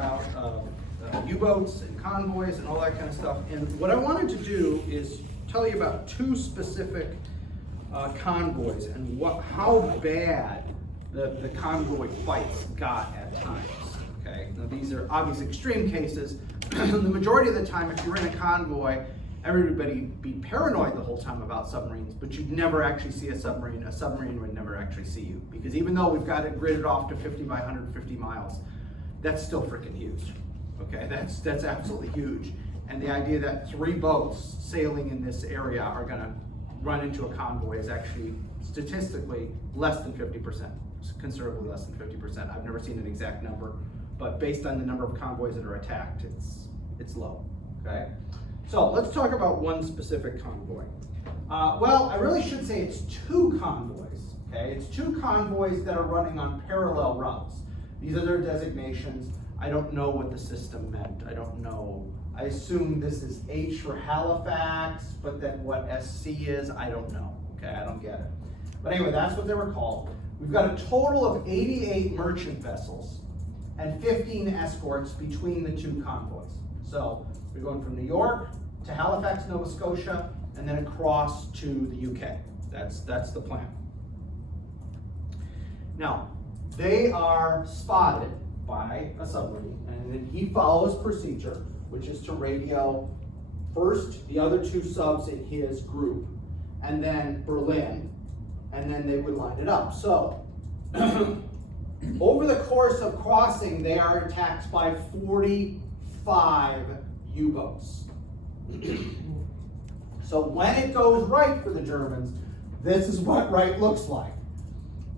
about U-boats and convoys and all that kind of stuff. And what I wanted to do is tell you about two specific convoys and how bad the convoy fights got at times. Okay, now these are obvious extreme cases. The majority of the time, if you're in a convoy, everybody be paranoid the whole time about submarines, but you'd never actually see a submarine would never actually see you. Because even though we've got it gridded off to 50 by 150 miles, that's still freaking huge. Okay, that's absolutely huge. And the idea that 3 boats sailing in this area are gonna run into a convoy is actually statistically less than 50%, considerably less than 50%. I've never seen an exact number, but based on the number of convoys that are attacked, it's low, okay? So let's talk about one specific convoy. Well, I really should say it's 2 convoys, okay? It's 2 convoys that are running on parallel routes. These are their designations. I don't know what the system meant. I don't know. I assume this is H for Halifax, but then what SC is, I don't know, okay? I don't get it. But anyway, that's what they were called. We've got a total of 88 merchant vessels and 15 escorts between the 2 convoys. So we're going from New York to Halifax, Nova Scotia, and then across to the UK. That's the plan. Now, they are spotted by a submarine, and then he follows procedure, which is to radio first the other 2 subs in his group, and then Berlin, and then they would line it up. So, over the course of crossing, they are attacked by 45 U-boats. So when it goes right for the Germans, this is what right looks like.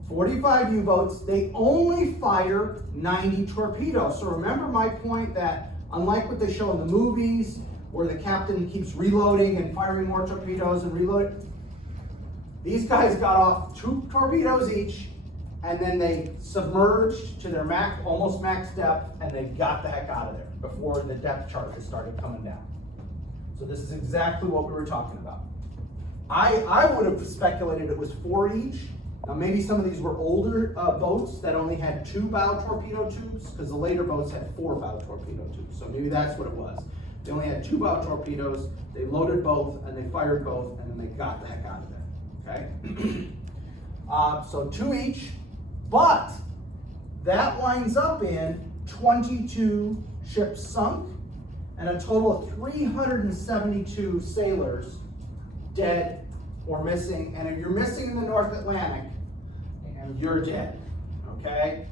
45 U-boats, they only fire 90 torpedoes. So remember my point that unlike what they show in the movies, where the captain keeps reloading and firing more torpedoes and reloading, these guys got off 2 torpedoes each, and then they submerged to their almost max depth, and they got the heck out of there before the depth charges started coming down. So this is exactly what we were talking about. I would have speculated it was 4 each. Now maybe some of these were older boats that only had 2 bow torpedo tubes, because the later boats had 4 bow torpedo tubes. So maybe that's what it was. They only had 2 bow torpedoes, they loaded both, and they fired both, and then they got the heck out of there, okay? So 2 each, but that winds up in 22 ships sunk, and a total of 372 sailors dead or missing. And if you're missing in the North Atlantic, you're dead, okay?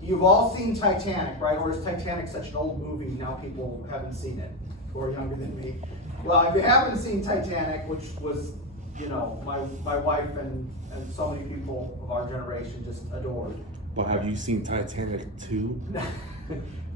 You've all seen Titanic, right? Or is Titanic such an old movie, now people haven't seen it, or younger than me? Well, if you haven't seen Titanic, which was, you know, my wife and so many people of our generation just adored. But have you seen Titanic 2?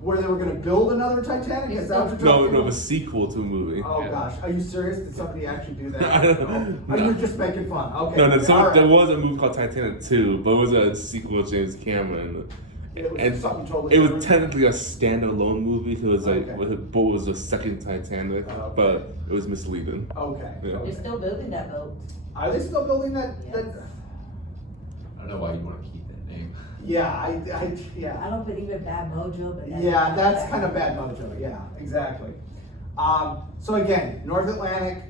Where they were going to build another Titanic? Is that what you're talking No, about? a sequel to a movie. Oh gosh, are you serious? Did somebody actually do that? I don't know. Or you're just making fun? Okay. No, Right. there was a movie called Titanic 2, but it was a sequel of James Cameron. It was something totally It was different. technically a standalone movie. It was like, Okay. but it was the second Titanic, Okay. but it was misleading. Okay. Yeah. Okay. They're still building that boat. Are they still building that? Yes. I don't know why you want to keep that name. Yeah, I yeah. don't believe in bad mojo, but Yeah, that's kind of bad mojo. Yeah, exactly. So again, North Atlantic,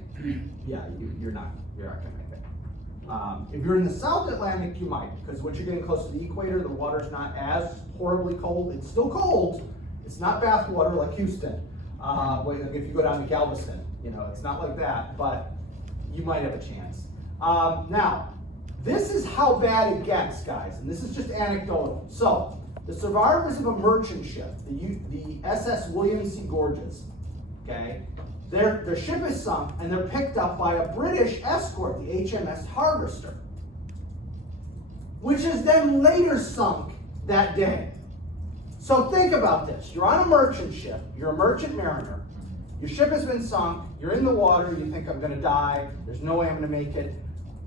yeah, you're not gonna make it. If you're in the South Atlantic, you might, because once you're getting close to the equator, the water's not as horribly cold. It's still cold. It's not bath water like Houston. If you go down to Galveston, you know, it's not like that, but you might have a chance. Now, this is how bad it gets, guys, and this is just anecdotal. So, the survivors of a merchant ship, the SS William C. Gorges, okay, their ship is sunk, and they're picked up by a British escort, the HMS Harvester, which is then later sunk that day. So think about this. You're on a merchant ship, you're a merchant mariner, your ship has been sunk, you're in the water, you think I'm gonna die, there's no way I'm gonna make it.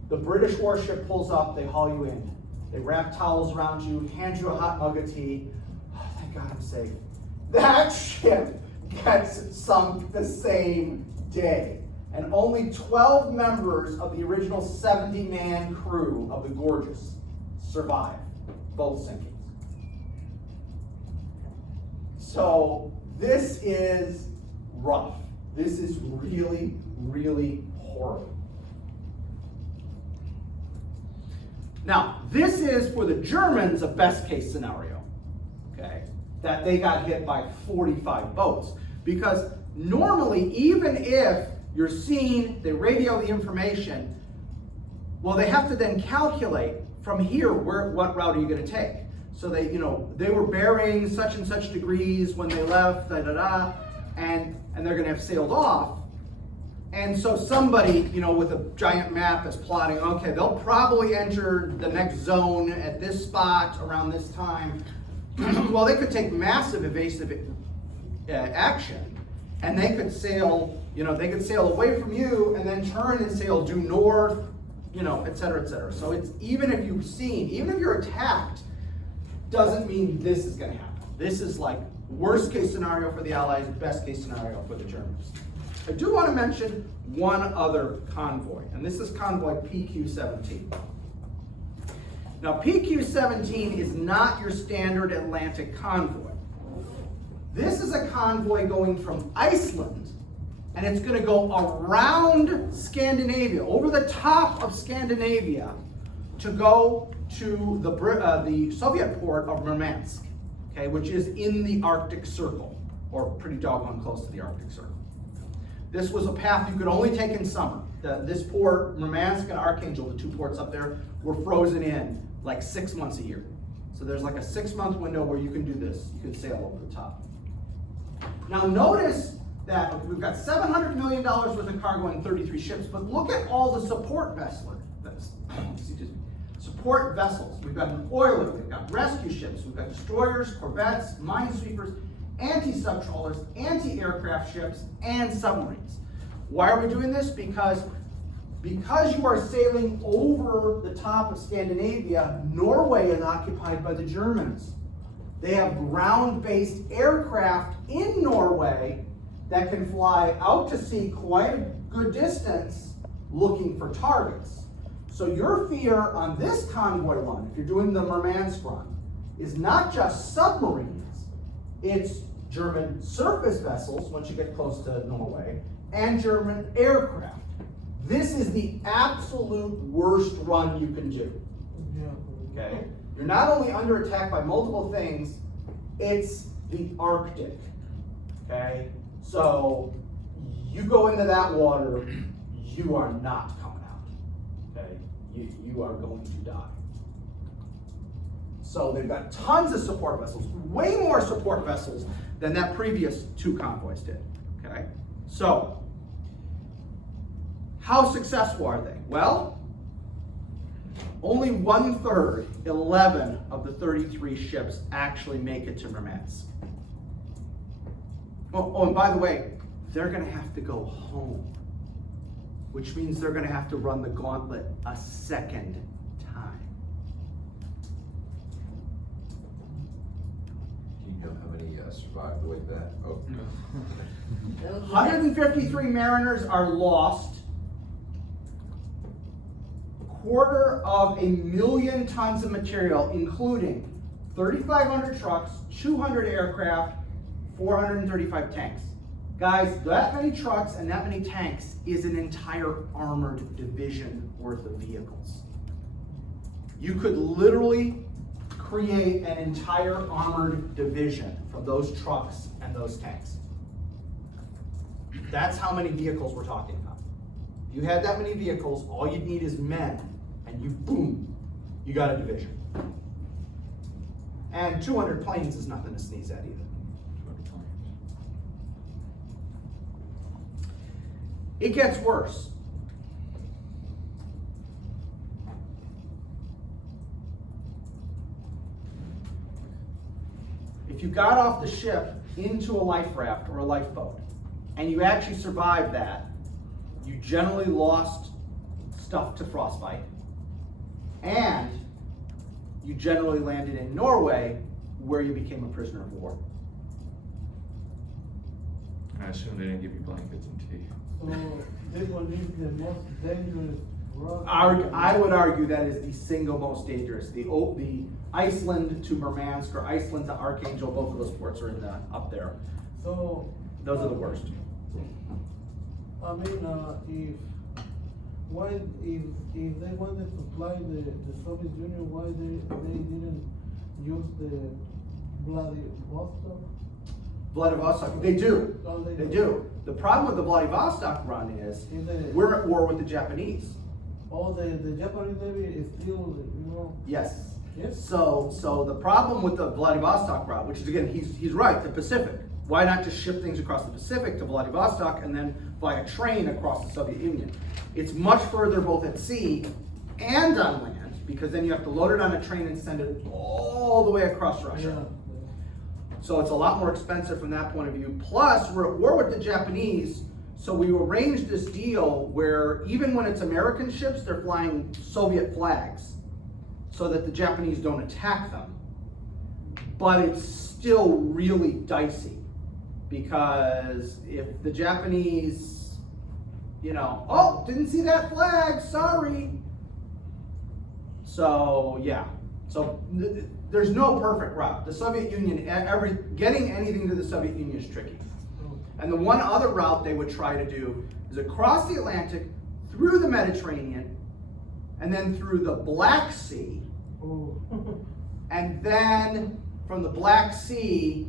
The British warship pulls up, they haul you in. They wrap towels around you, hand you a hot mug of tea. Oh, thank God I'm safe. That ship gets sunk the same day. And only 12 members of the original 70-man crew of the Gorgeous survived both sinkings. So this is rough. This is really, really horrible. Now, this is for the Germans a best case scenario, okay? That they got hit by 45 boats. Because normally, even if you're seen, they radio the information, well, they have to then calculate from here what route are you going to take. So they, they were bearing such and such degrees when they left, and they're going to have sailed off. And so somebody, with a giant map is plotting, okay, they'll probably enter the next zone at this spot around this time. Well, they could take massive evasive action, and they could sail, away from you and then turn and sail due north, et cetera, et cetera. So it's, even if you're attacked, doesn't mean this is going to happen. This is like worst case scenario for the Allies, best case scenario for the Germans. I do want to mention one other convoy, and this is convoy PQ-17. Now, PQ-17 is not your standard Atlantic convoy. This is a convoy going from Iceland, and it's going to go around Scandinavia, over the top of Scandinavia, to go to the Soviet port of Murmansk, okay, which is in the Arctic Circle, or pretty doggone close to the Arctic Circle. This was a path you could only take in summer. This port, Murmansk and Archangel, the two ports up there, were frozen in like 6 months a year. So there's like a 6-month window where you can do this. You can sail over the top. Now notice that we've got $700 million worth of cargo and 33 ships, but look at all the support vessels. Support vessels. We've got an oiler, we've got rescue ships, we've got destroyers, corvettes, minesweepers, anti-sub-trawlers, anti-aircraft ships, and submarines. Why are we doing this? Because you are sailing over the top of Scandinavia, Norway is occupied by the Germans. They have ground-based aircraft in Norway that can fly out to sea quite a good distance looking for targets. So your fear on this convoy run, if you're doing the Murmansk run, is not just submarines, it's German surface vessels, once you get close to Norway, and German aircraft. This is the absolute worst run you can do. Okay? You're not only under attack by multiple things, it's the Arctic. Okay? So you go into that water, you are not coming out. Okay? You are going to die. So they've got tons of support vessels, way more support vessels than that previous two convoys did. Okay? So, how successful are they? Well, only 1/3, 11 of the 33 ships actually make it to Murmansk. Oh, and by the way, they're going to have to go home, which means they're going to have to run the gauntlet a second time. Do you know how many survived like that? Oh. 153 mariners are lost. 250,000 tons of material, including 3,500 trucks, 200 aircraft, 435 tanks. Guys, that many trucks and that many tanks is an entire armored division worth of vehicles. You could literally create an entire armored division from those trucks and those tanks. That's how many vehicles we're talking about. If you had that many vehicles, all you'd need is men, and you got a division. And 200 planes is nothing to sneeze at either. It gets worse. If you got off the ship into a life raft or a lifeboat, and you actually survived that, you generally lost stuff to frostbite, and you generally landed in Norway, where you became a prisoner of war. I assume they didn't give you blankets and tea. So this one is the most dangerous I would argue that is the single most dangerous. The Iceland to Murmansk or Iceland to Archangel, both of those ports are in the up there. So. Those are the worst. I mean, if they wanted to fly the Soviet Union, why they didn't use the Vladivostok? Vladivostok, they do. Oh, They do. The problem with the Vladivostok run is we're at war with the Japanese. Oh, the Japanese Navy is still, Yes. Yes. So the problem with the Vladivostok route, which is again, he's right, the Pacific. Why not just ship things across the Pacific to Vladivostok and then fly a train across the Soviet Union? It's much further both at sea and on land, because then you have to load it on a train and send it all the way across Russia. So it's a lot more expensive from that point of view. Plus, we're at war with the Japanese, so we arranged this deal where even when it's American ships, they're flying Soviet flags so that the Japanese don't attack them. But it's still really dicey, because if the Japanese, oh, didn't see that flag, sorry. So, yeah. So there's no perfect route. The Soviet Union, getting anything to the Soviet Union is tricky. And the one other route they would try to do is across the Atlantic, through the Mediterranean, and then through the Black Sea, and then from the Black Sea,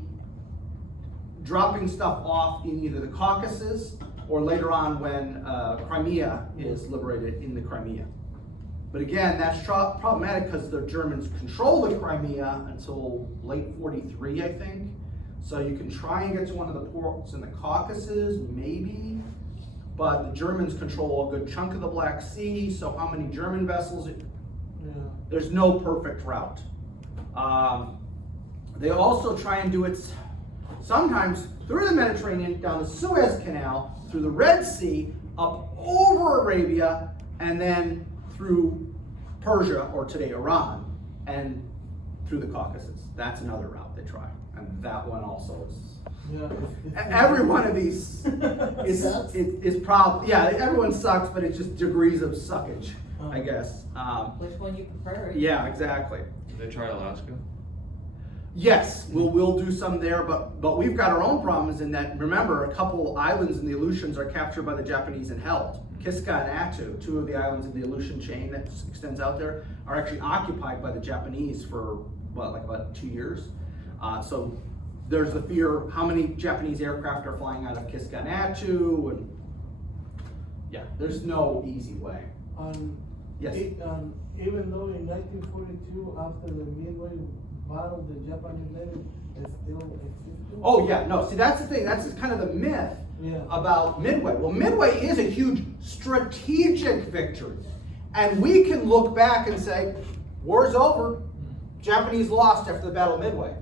dropping stuff off in either the Caucasus or later on when Crimea is liberated in the Crimea. But again, that's problematic because the Germans control the Crimea until late 43, I think. So you can try and get to one of the ports in the Caucasus, maybe, but the Germans control a good chunk of the Black Sea, so how many German vessels? There's no perfect route. They also try and do it sometimes through the Mediterranean, down the Suez Canal, through the Red Sea, up over Arabia, and then through Persia, or today Iran, and through the Caucasus. That's another route they try. And that one also is, every one of these is probably, everyone sucks, but it's just degrees of suckage, I guess. Which one you prefer? Yeah, exactly. Did they try Alaska? Yes, we'll do some there, but we've got our own problems in that, remember, a couple islands in the Aleutians are captured by the Japanese and held. Kiska and Attu, two of the islands in the Aleutian chain that extends out there, are actually occupied by the Japanese for, about 2 years. So there's the fear, how many Japanese aircraft are flying out of Kiska and Attu, and there's no easy way. Yes? Even though in 1942, after the Midway battle, the Japanese Navy is still existing? Oh yeah, no, see that's the thing, that's kind of the myth about Midway. Well, Midway is a huge strategic victory. And we can look back and say, war's over, Japanese lost after the Battle of Midway.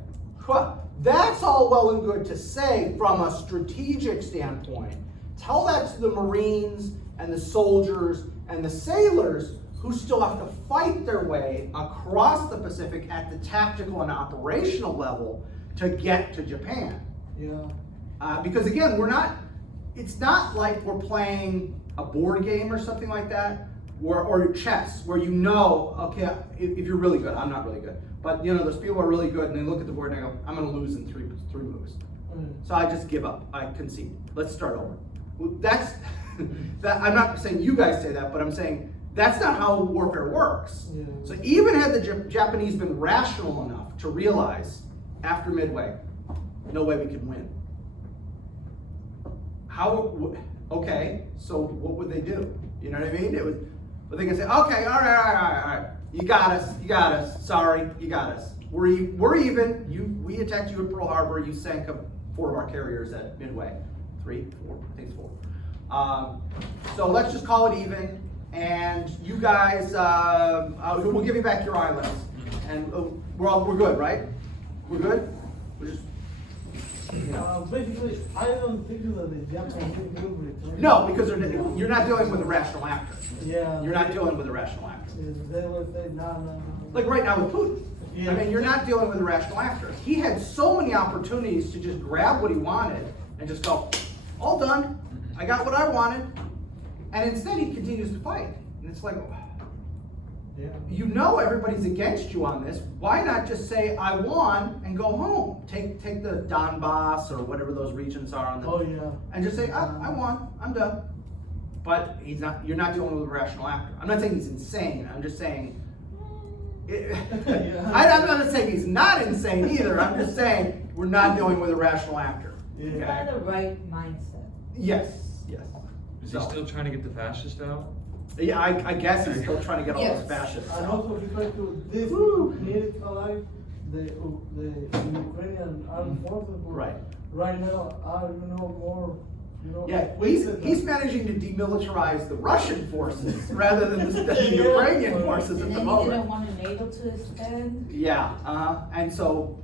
That's all well and good to say from a strategic standpoint. Tell that to the Marines and the soldiers and the sailors who still have to fight their way across the Pacific at the tactical and operational level to get to Japan. Because again, it's not like we're playing a board game or something like that, or chess, where okay, if you're really good, I'm not really good, but those people are really good and they look at the board and they go, I'm gonna lose in three moves. So I just give up, I concede, let's start over. That's, I'm not saying you guys say that, but I'm saying that's not how warfare works. So even had the Japanese been rational enough to realize after Midway, no way we can win. Okay, so what would they do? You know what I mean? But they can say, okay, all right. You got us, sorry, you got us. We're even, we attacked you at Pearl Harbor, you sank 4 of our carriers at Midway. 3, 4, I think it's 4. So let's just call it even, and you guys, we'll give you back your islands, and we're good, right? We're good? We're just, Basically, I don't think that the Japanese will return. no, because you're not dealing with a rational actor. You're not dealing with a rational actor. They will say, no. Like right now with Putin. I mean, you're not dealing with a rational actor. He had so many opportunities to just grab what he wanted and just go, all done. I got what I wanted. And instead he continues to fight. And it's like, Yeah. you know everybody's against you on this. Why not just say, I won, and go home? Take the Donbass or whatever those regions are on the, Oh, yeah. and just say, I won, I'm done. But you're not dealing with a rational actor. I'm not saying he's insane, I'm just saying, I'm not saying he's not insane either, I'm just saying we're not dealing with a rational actor. Yeah. You got the right mindset. Yes, yes. Is he still trying to get the fascist out? Yeah, I guess he's still trying to get all those Yes. fascists. And also he tried to militarize the Ukrainian armed forces. But Right. Right now are more. Yeah, weak than he's that. managing to demilitarize the Russian forces rather than the Ukrainian forces at And the then he moment. didn't want a NATO to expand. Yeah, and so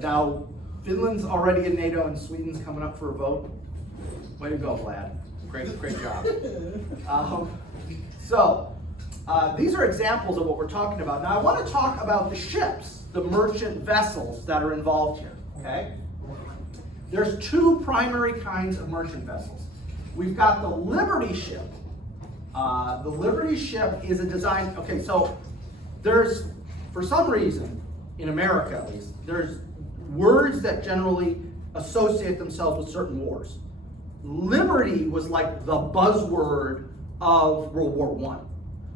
now Finland's already in NATO and Sweden's coming up for a vote. Way to go, Vlad. Great job. These are examples of what we're talking about. Now I want to talk about the ships, the merchant vessels that are involved here, okay? There's two primary kinds of merchant vessels. We've got the Liberty ship. The Liberty ship is a design, okay, so there's, for some reason, in America at least, there's words that generally associate themselves with certain wars. Liberty was like the buzzword of World War I.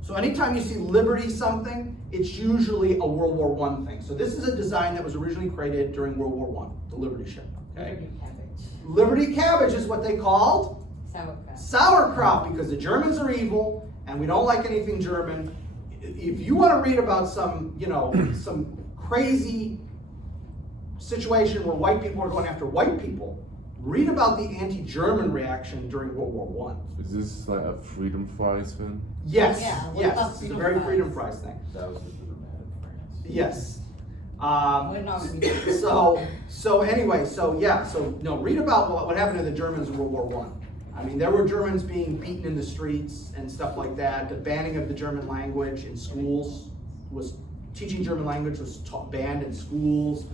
So anytime you see Liberty something, it's usually a World War I thing. So this is a design that was originally created during World War I, the Liberty ship. Okay? Liberty cabbage. Liberty cabbage is what they called Sauerkraut. sauerkraut, because the Germans are evil and we don't like anything German. If you want to read about some, some crazy situation where white people are going after white people, read about the anti-German reaction during World War I. Is this like a freedom prize thing? Yes, Yeah, what yes, about it's a freedom very prize? freedom prize thing. That was the dramatic France. Yes. We're not reading. So read about what happened to the Germans in World War One. I mean, there were Germans being beaten in the streets and stuff like that. The banning of the German language in schools teaching German language was banned in schools.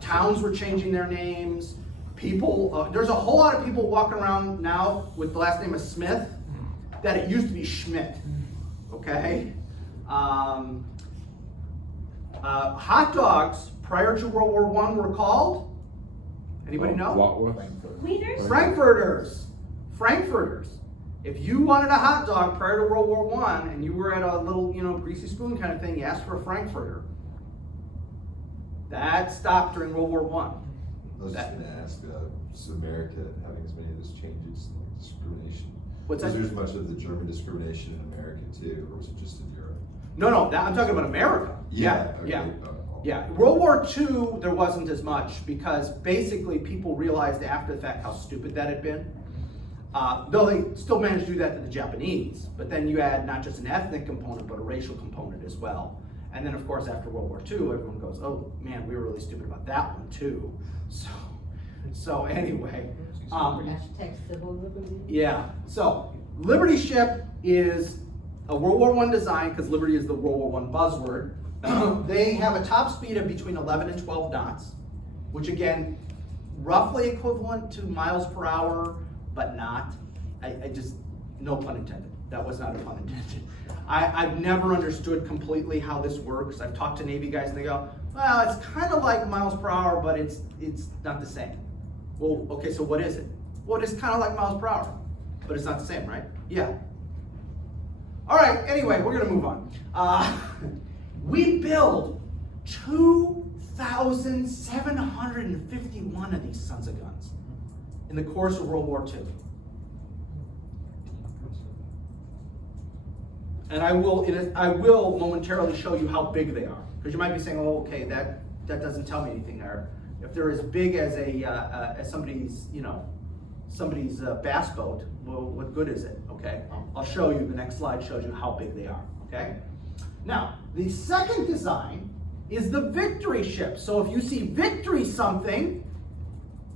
Towns were changing their names. People, there's a whole lot of people walking around now with the last name of Smith that it used to be Schmidt. Okay. Hot dogs prior to World War I were called, anybody know? What? Wieners? Frankfurters. If you wanted a hot dog prior to World War I and you were at a little, greasy spoon kind of thing, you asked for a Frankfurter. That stopped during World War I. I was just gonna ask, is America having as many of those changes in like discrimination? What's that? Is there much of the German discrimination in America too, or was it just in Europe? No, I'm talking about America. Yeah. Yeah, World War II, there wasn't as much because basically people realized after the fact how stupid that had been. Though they still managed to do that to the Japanese, but then you add not just an ethnic component, but a racial component as well. And then of course after World War II, everyone goes, oh man, we were really stupid about that one too. So anyway. Hashtag civil liberty. Yeah, so Liberty ship is a World War I design because Liberty is the World War I buzzword. They have a top speed of between 11 and 12 knots, which again, roughly equivalent to miles per hour, but not. I just, no pun intended. That was not a pun intended. I've never understood completely how this works. I've talked to Navy guys and they go, well, it's kind of like miles per hour, but it's not the same. Well, okay, so what is it? Well, it's kind of like miles per hour, but it's not the same, right? Yeah. All right, anyway, we're gonna move on. We build 2,751 of these sons of guns in the course of World War II. And I will momentarily show you how big they are. Because you might be saying, oh, okay, that doesn't tell me anything there. If they're as big as as somebody's bass boat, well, what good is it? Okay, I'll show you. The next slide shows you how big they are. Okay. Now, the second design is the Victory ship. So if you see Victory something,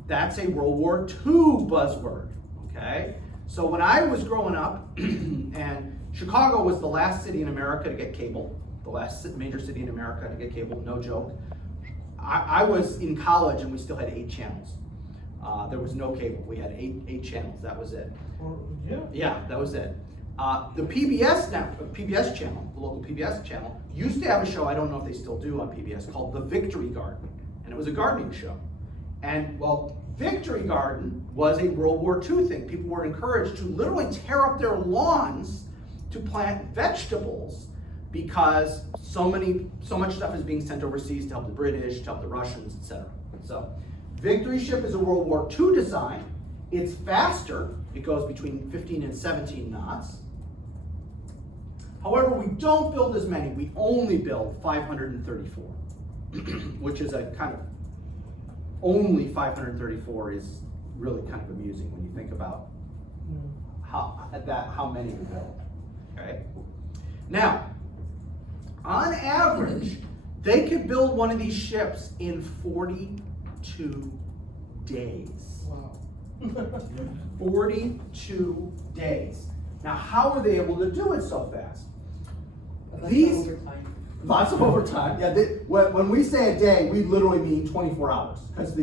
that's a World War II buzzword. Okay. So when I was growing up, and Chicago was the last city in America to get cable, the last major city in America to get cable, no joke. I was in college and we still had 8 channels. There was no cable. We had eight channels. That was it. Yeah. Yeah, that was it. The PBS channel, the local PBS channel, used to have a show, I don't know if they still do on PBS, called The Victory Garden. And it was a gardening show. And well, Victory Garden was a World War II thing. People were encouraged to literally tear up their lawns to plant vegetables because so much stuff is being sent overseas to help the British, to help the Russians, etc. So, Victory ship is a World War II design. It's faster. It goes between 15 and 17 knots. However, we don't build as many. We only build 534, which is a kind of, only 534 is really kind of amusing when you think about how many we build. Okay. Now, on average, they could build one of these ships in 42 days. Wow. 42 days. Now, how were they able to do it so fast? That's These, overtime. lots of overtime. Yeah, when we say a day, we literally mean 24 hours because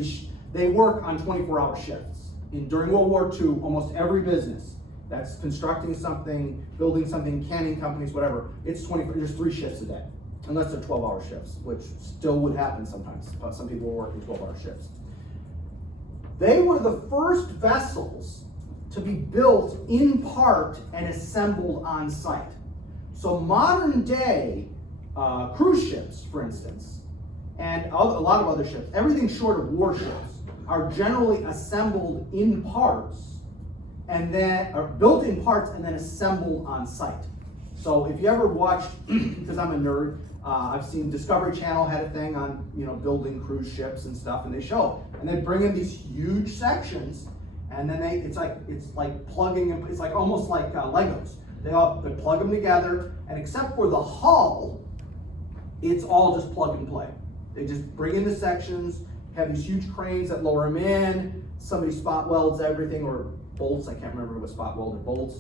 they work on 24-hour shifts. During World War II, almost every business that's constructing something, building something, canning companies, whatever, it's 24. There's 3 shifts a day, unless they're 12-hour shifts, which still would happen sometimes. But some people were working 12-hour shifts. They were the first vessels to be built in part and assembled on site. So modern day cruise ships, for instance, and a lot of other ships, everything short of warships, are generally assembled in parts and then are built in parts and then assembled on site. So if you ever watched, because I'm a nerd, I've seen Discovery Channel had a thing on building cruise ships and stuff, and they show, and they bring in these huge sections, and then it's like plugging, it's like almost like Legos. They plug them together, and except for the hull, it's all just plug and play. They just bring in the sections, have these huge cranes that lower them in, somebody spot welds everything, or bolts, I can't remember if it was spot weld or bolts,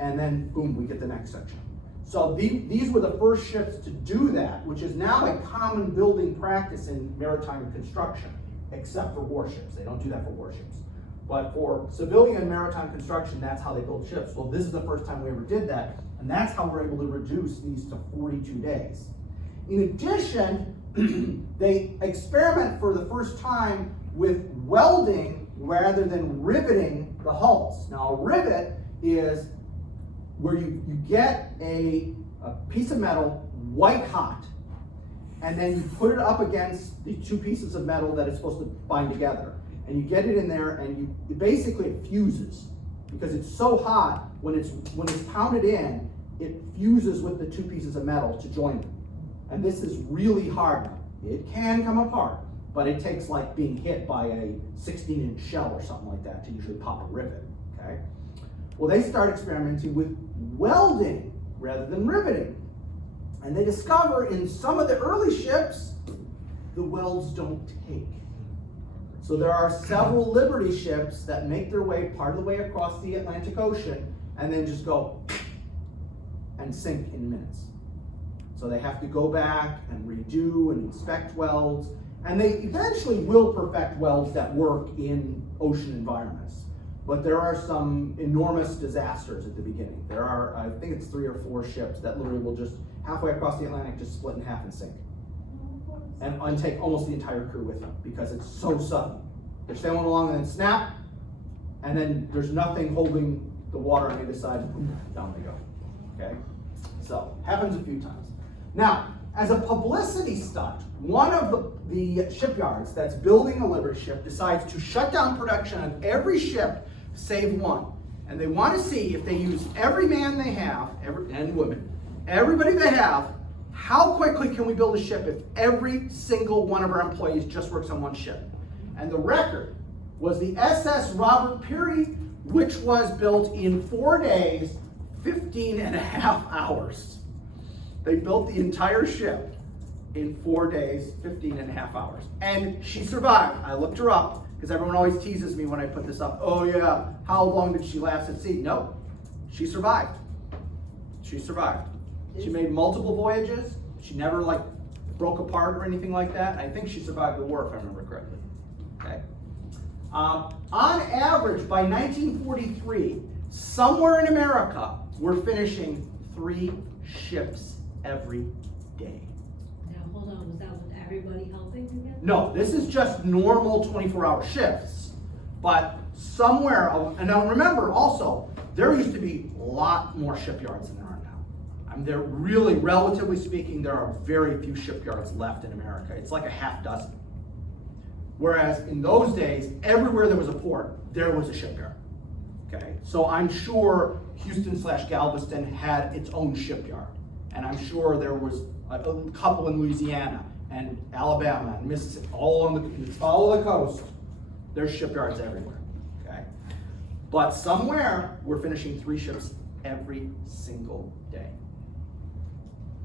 and then boom, we get the next section. So these were the first ships to do that, which is now a common building practice in maritime construction, except for warships. They don't do that for warships. But for civilian maritime construction, that's how they build ships. Well, this is the first time we ever did that, and that's how we're able to reduce these to 42 days. In addition, they experiment for the first time with welding rather than riveting the hulls. Now, a rivet is where you get a piece of metal white hot, and then you put it up against the 2 pieces of metal that it's supposed to bind together. And you get it in there, and basically it fuses because it's so hot. When it's pounded in, it fuses with the 2 pieces of metal to join them. And this is really hard. It can come apart, but it takes like being hit by a 16-inch shell or something like that to usually pop a rivet. Okay. Well, they start experimenting with welding rather than riveting, and they discover in some of the early ships the welds don't take. So there are several Liberty ships that make their way part of the way across the Atlantic Ocean and then just go and sink in minutes. So they have to go back and redo and inspect welds, and they eventually will perfect welds that work in ocean environments. But there are some enormous disasters at the beginning. There are, I think it's 3 or 4 ships that literally will just halfway across the Atlantic just split in half and sink. And take almost the entire crew with them because it's so sudden. They're sailing along and then snap, and then there's nothing holding the water on either side, down they go. Okay? So, happens a few times. Now, as a publicity stunt, one of the shipyards that's building a Liberty ship decides to shut down production of every ship save one. And they want to see if they use every man they have, and women, everybody they have, how quickly can we build a ship if every single one of our employees just works on one ship? And the record was the SS Robert Peary, which was built in 4 days, 15 and a half hours. They built the entire ship in 4 days, 15 and a half hours. And she survived. I looked her up, because everyone always teases me when I put this up. Oh yeah, how long did she last at sea? No, she survived. She survived. She made multiple voyages. She never broke apart or anything like that. I think she survived the war, if I remember correctly. Okay. On average, by 1943, somewhere in America, we're finishing 3 ships every day. Now, hold on, was that with everybody helping together? No, this is just normal 24-hour shifts, but somewhere, and now remember also, there used to be a lot more shipyards than there are now. I mean, there really, relatively speaking, there are very few shipyards left in America. It's like a half dozen. Whereas in those days, everywhere there was a port, there was a shipyard. Okay, so I'm sure Houston/Galveston had its own shipyard, and I'm sure there was a couple in Louisiana and Alabama and Mississippi, all along the coast. There's shipyards everywhere. Okay, but somewhere we're finishing 3 ships every single day.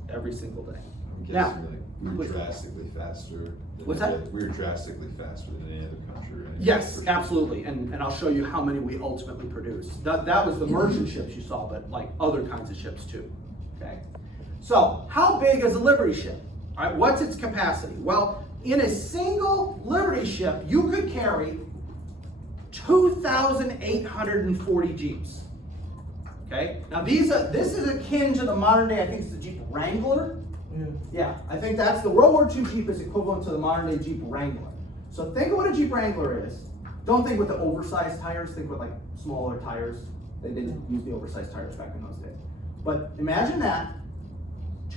Every single day. I'm Now, guessing like we're please. drastically faster. Than What's that? We're drastically faster than any other country, right? Yes, absolutely, and I'll show you how many we ultimately produce. That was the merchant ships you saw, but like other kinds of ships too, okay? So, how big is a Liberty ship? All right, what's its capacity? Well, in a single Liberty ship, you could carry 2,840 Jeeps, okay? Now this is akin to the modern day, I think it's the Jeep Wrangler. Yeah. Yeah, I think that's the World War II Jeep is equivalent to the modern day Jeep Wrangler. So think of what a Jeep Wrangler is. Don't think with the oversized tires, think with like smaller tires. They didn't use the oversized tires back in those days. But imagine that,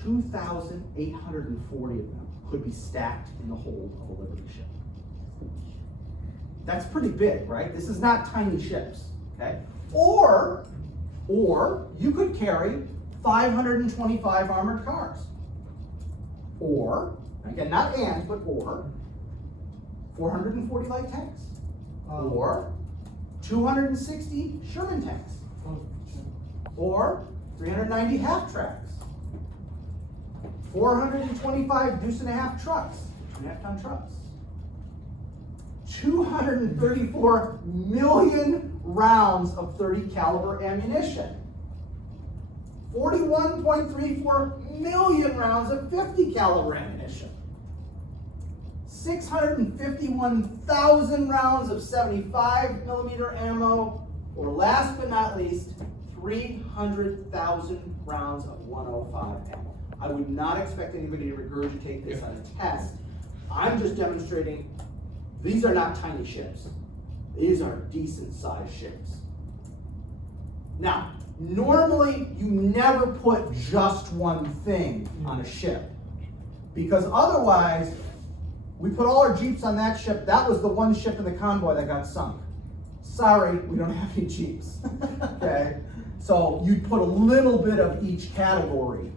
2,840 of them could be stacked in the hold of a Liberty ship. That's pretty big, right? This is not tiny ships, okay? Or you could carry 525 armored cars. Or, again, not and, but or, 440 light tanks. Or 260 Sherman tanks. Or 390 half tracks. 425 deuce-and-a-half trucks, 2.5-ton trucks. 234 million rounds of 30 caliber ammunition. 41.34 million rounds of 50 caliber ammunition. 651,000 rounds of 75 millimeter ammo, or last but not least, 300,000 rounds of 105 ammo. I would not expect anybody to regurgitate this on a test. I'm just demonstrating these are not tiny ships. These are decent sized ships. Now, normally you never put just one thing on a ship, because otherwise we put all our Jeeps on that ship. That was the one ship in the convoy that got sunk. Sorry, we don't have any Jeeps. Okay? So you'd put a little bit of each category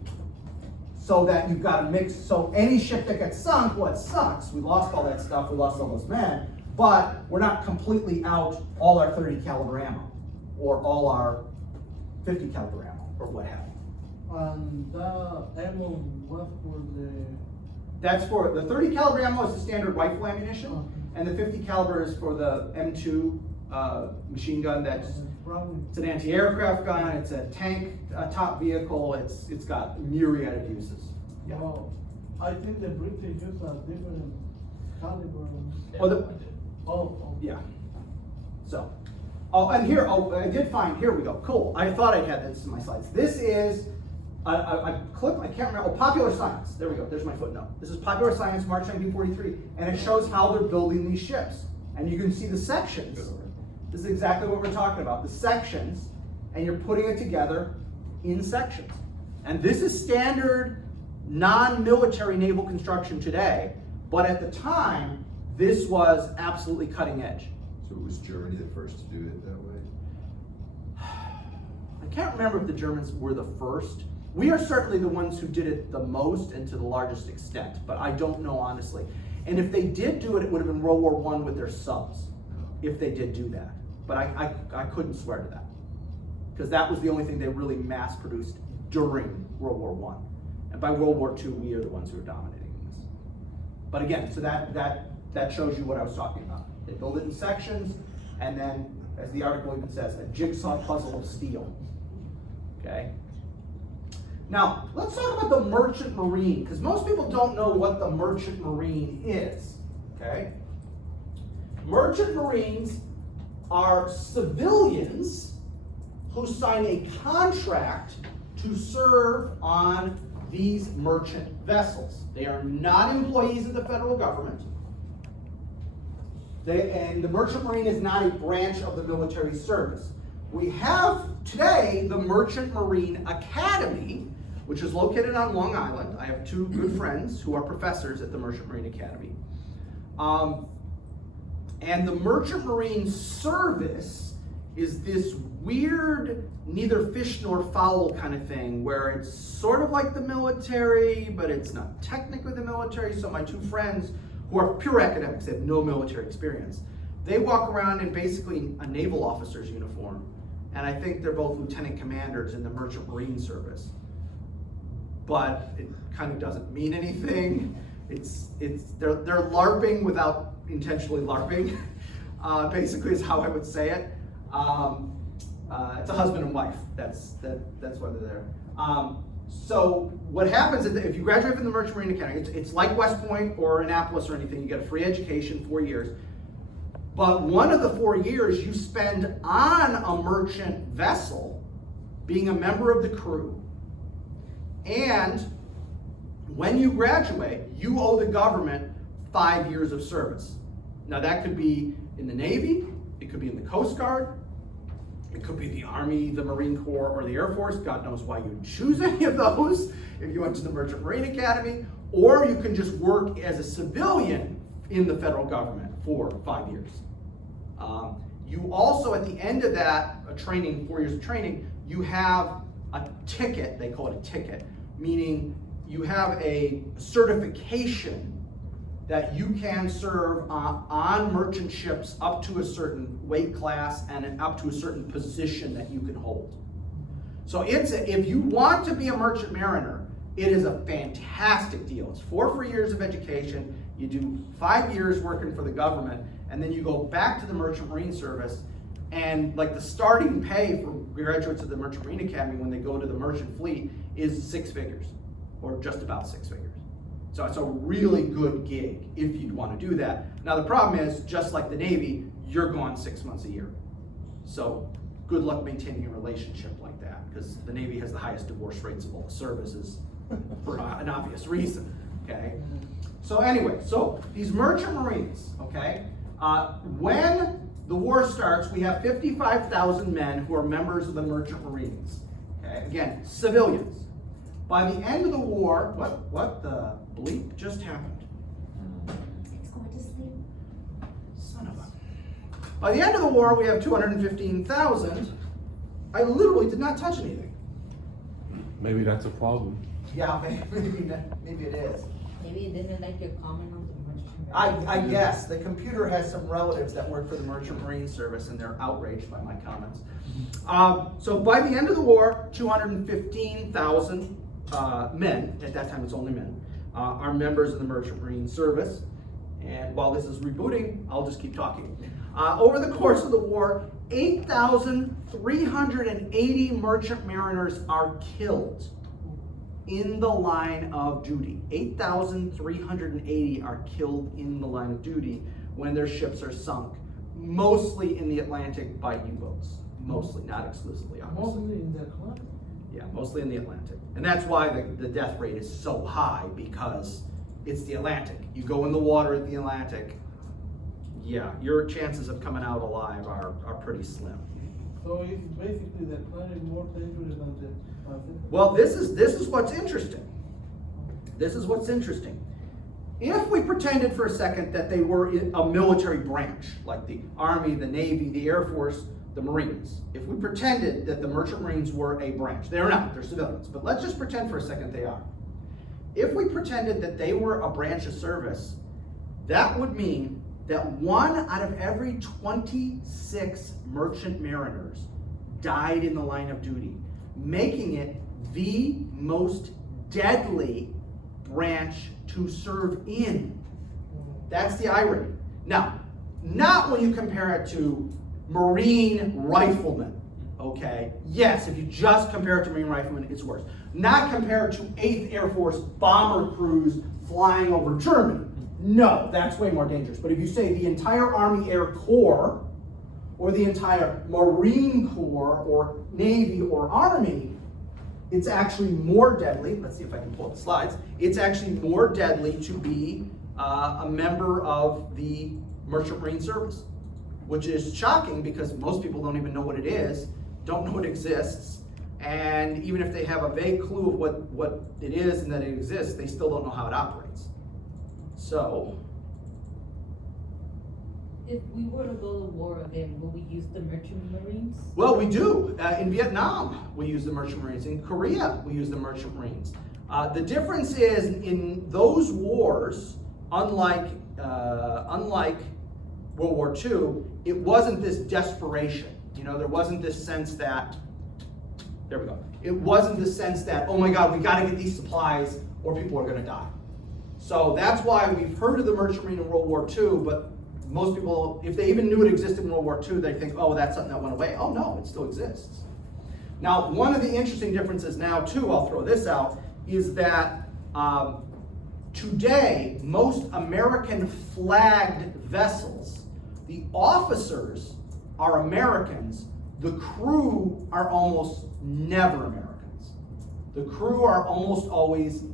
so that you've got a mix. So any ship that gets sunk, well, it sucks. We lost all that stuff, we lost all those men, but we're not completely out all our 30 caliber ammo or all our 50 caliber ammo or what have you. And the ammo was for the. That's for the 30 caliber ammo is the standard rifle ammunition, and the 50 caliber is for the M2 machine gun. It's an anti-aircraft gun. It's a tank top vehicle. It's got myriad of uses. Yeah. Well, I think the British use a different caliber. Oh. Yeah. So, and here, I did find, here we go, cool. I thought I had this in my slides. This is, I can't remember, Popular Science. There we go, there's my footnote. This is Popular Science, March 1943, and it shows how they're building these ships. And you can see the sections. This is exactly what we're talking about, the sections, and you're putting it together in sections. And this is standard non-military naval construction today, but at the time, this was absolutely cutting edge. So it was Germany the first to do it that way? I can't remember if the Germans were the first. We are certainly the ones who did it the most and to the largest extent, but I don't know honestly. And if they did do it, it would have been World War I with their subs, if they did do that. But I couldn't swear to that, because that was the only thing they really mass produced during World War I. And by World War II, we are the ones who are dominating this. But again, so that shows you what I was talking about. They build it in sections, and then, as the article even says, a jigsaw puzzle of steel. Okay? Now, let's talk about the merchant marine, because most people don't know what the merchant marine is. Okay? Merchant marines are civilians who sign a contract to serve on these merchant vessels. They are not employees of the federal government. And the Merchant Marine is not a branch of the military service. We have today the Merchant Marine Academy, which is located on Long Island. I have two good friends who are professors at the Merchant Marine Academy. And the Merchant Marine Service is this weird, neither fish nor fowl kind of thing, where it's sort of like the military, but it's not technically the military. So my two friends, who are pure academics, they have no military experience, they walk around in basically a naval officer's uniform. And I think they're both lieutenant commanders in the Merchant Marine Service. But it kind of doesn't mean anything. They're LARPing without intentionally LARPing, basically is how I would say it. It's a husband and wife. That's why they're there. So what happens is that if you graduate from the Merchant Marine Academy, it's like West Point or Annapolis or anything. You get a free education, 4 years. But one of the 4 years you spend on a merchant vessel, being a member of the crew. And when you graduate, you owe the government 5 years of service. Now that could be in the Navy, it could be in the Coast Guard, it could be the Army, the Marine Corps, or the Air Force. God knows why you'd choose any of those if you went to the Merchant Marine Academy. Or you can just work as a civilian in the federal government for 5 years. You also, at the end of that training, 4 years of training, you have a ticket. They call it a ticket, meaning you have a certification that you can serve on merchant ships up to a certain weight class and up to a certain position that you can hold. So if you want to be a merchant mariner, it is a fantastic deal. It's 4 free years of education. You do 5 years working for the government, and then you go back to the Merchant Marine Service, and like the starting pay for graduates of the Merchant Marine Academy when they go to the merchant fleet is 6 figures, or just about 6 figures. So it's a really good gig if you'd want to do that. Now the problem is, just like the Navy, you're gone 6 months a year. So good luck maintaining a relationship like that, because the Navy has the highest divorce rates of all the services for an obvious reason, okay? So anyway, so these Merchant Marines, okay? When the war starts, we have 55,000 men who are members of the Merchant Marines, okay? Again, civilians. By the end of the war, what the bleep just happened? It's going to sleep. Son of a... By the end of the war, we have 215,000. I literally did not touch anything. Maybe that's a problem. Yeah, maybe it is. Maybe you didn't like your comment on the Merchant Marine. I guess the computer has some relatives that work for the Merchant Marine Service, and they're outraged by my comments. So by the end of the war, 215,000 men, at that time it's only men, are members of the Merchant Marine Service. And while this is rebooting, I'll just keep talking. Over the course of the war, 8,380 merchant mariners are killed in the line of duty. 8,380 are killed in the line of duty when their ships are sunk, mostly in the Atlantic by U-boats. Mostly, not exclusively, obviously. Mostly in the Atlantic. Yeah, mostly in the Atlantic. And that's why the death rate is so high, because it's the Atlantic. You go in the water at the Atlantic, yeah, your chances of coming out alive are pretty slim. So it's basically the Atlantic more dangerous than the Pacific. Well, this is what's interesting. This is what's interesting. If we pretended for a second that they were a military branch, like the Army, the Navy, the Air Force, the Marines, if we pretended that the Merchant Marines were a branch, they are not, they're civilians, but let's just pretend for a second they are. If we pretended that they were a branch of service, that would mean that 1 out of every 26 merchant mariners died in the line of duty, making it the most deadly branch to serve in. That's the irony. Now, not when you compare it to Marine riflemen, okay? Yes, if you just compare it to Marine riflemen, it's worse. Not compared to 8th Air Force bomber crews flying over Germany. No, that's way more dangerous. But if you say the entire Army Air Corps, or the entire Marine Corps or Navy or Army, it's actually more deadly. Let's see if I can pull up the slides. It's actually more deadly to be a member of the Merchant Marine Service, which is shocking because most people don't even know what it is, don't know it exists, and even if they have a vague clue of what it is and that it exists, they still don't know how it operates. So, If we were to go to war again, will we use the merchant marines? well, we do. In Vietnam, we use the Merchant Marines. In Korea, we use the Merchant Marines. The difference is in those wars, unlike World War II, it wasn't this desperation. You know, there wasn't this sense that, there we go. It wasn't the sense that, oh my God, we gotta get these supplies or people are gonna die. So that's why we've heard of the Merchant Marine in World War II, but most people, if they even knew it existed in World War II, they think, oh, that's something that went away. Oh no, it still exists. Now, one of the interesting differences now too, I'll throw this out, is that today, most American flagged vessels, the officers are Americans, the crew are almost never Americans. The crew are almost always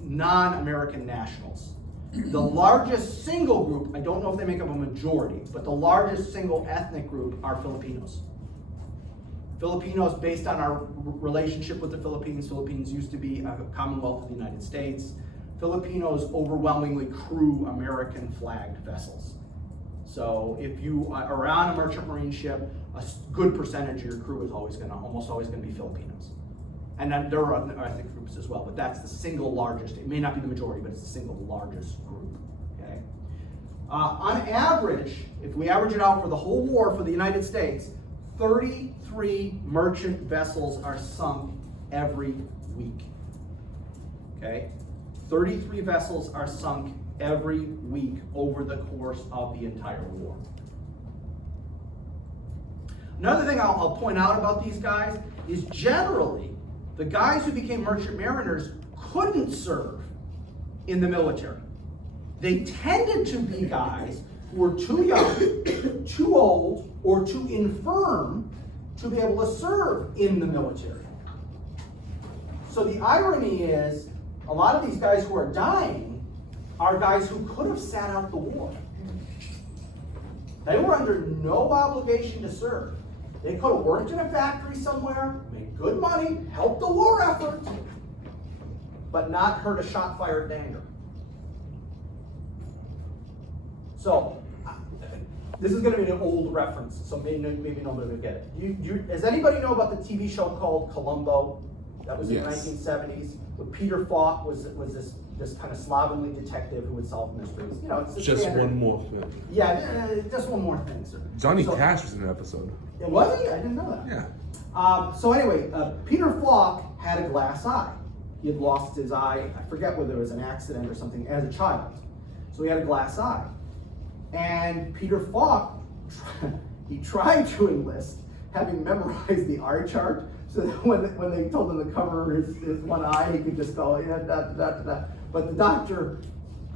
non-American nationals. The largest single group, I don't know if they make up a majority, but the largest single ethnic group are Filipinos. Filipinos, based on our relationship with the Philippines, Philippines used to be a Commonwealth of the United States. Filipinos overwhelmingly crew American flagged vessels. So if you are on a merchant marine ship, a good percentage of your crew is almost always gonna be Filipinos. And then there are other ethnic groups as well, but that's the single largest. It may not be the majority, but it's the single largest group, okay? On average, if we average it out for the whole war for the United States, 33 merchant vessels are sunk every week, okay? 33 vessels are sunk every week over the course of the entire war. Another thing I'll point out about these guys is generally, the guys who became merchant mariners couldn't serve in the military. They tended to be guys who were too young, too old, or too infirm to be able to serve in the military. So the irony is, a lot of these guys who are dying are guys who could have sat out the war. They were under no obligation to serve. They could have worked in a factory somewhere, made good money, helped the war effort, but not heard a shot fired in anger. So, this is going to be an old reference, so maybe nobody will get it. Does anybody know about the TV show called Columbo? That was in the 1970s. With Peter Falk was this kind of slovenly detective who would solve mysteries. You know, it's Just standard. one more thing. Yeah, just one more thing, sir. Johnny Cash was in an episode. Was he? I didn't know that. Yeah. So anyway, Peter Falk had a glass eye. He had lost his eye, I forget whether it was an accident or something, as a child. So he had a glass eye. And Peter Falk, he tried to enlist, having memorized the eye chart, so that when they told him to cover his one eye, he could just go, yeah, da, da, da, da. But the doctor,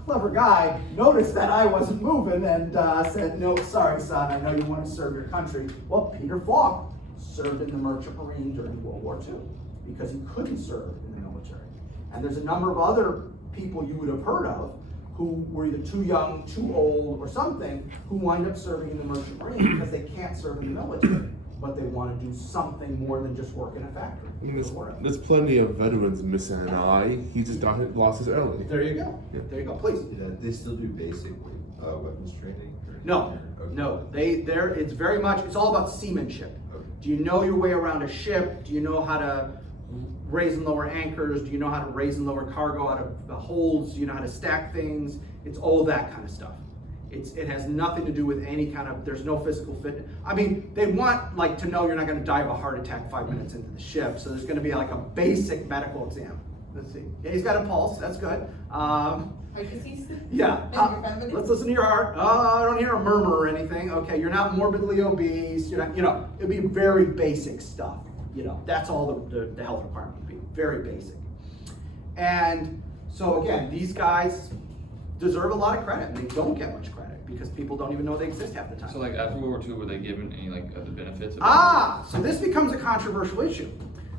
clever guy, noticed that eye wasn't moving and said, no, sorry, son, I know you want to serve your country. Well, Peter Falk served in the Merchant Marine during World War II because he couldn't serve in the military. And there's a number of other people you would have heard of who were either too young, too old, or something, who wind up serving in the Merchant Marine because they can't serve in the military, but they want to do something more than just work in a factory. I mean, there's plenty of veterans missing an eye. He just lost his early. There you go. Yeah. There you go. Please. They still do basic weapons training? Or No, Okay. no. It's very much. It's all about seamanship. Okay. Do you know your way around a ship? Do you know how to raise and lower anchors? Do you know how to raise and lower cargo out of the holds? Do you know how to stack things? It's all that kind of stuff. It has nothing to do with any kind of, there's no physical fitness. I mean, they want like to know you're not going to die of a heart attack 5 minutes into the ship. So there's going to be like a basic medical exam. Let's see. Yeah, he's got a pulse. That's good. Are you deceased? Yeah. And your family? Let's listen to your heart. I don't hear a murmur or anything. Okay, you're not morbidly obese. You're not, it'd be very basic stuff. That's all the health requirement would be. Very basic. And so again, these guys deserve a lot of credit, and they don't get much credit because people don't even know they exist half the time. So like after World War II, were they given any like of the benefits? Of So this becomes a controversial issue.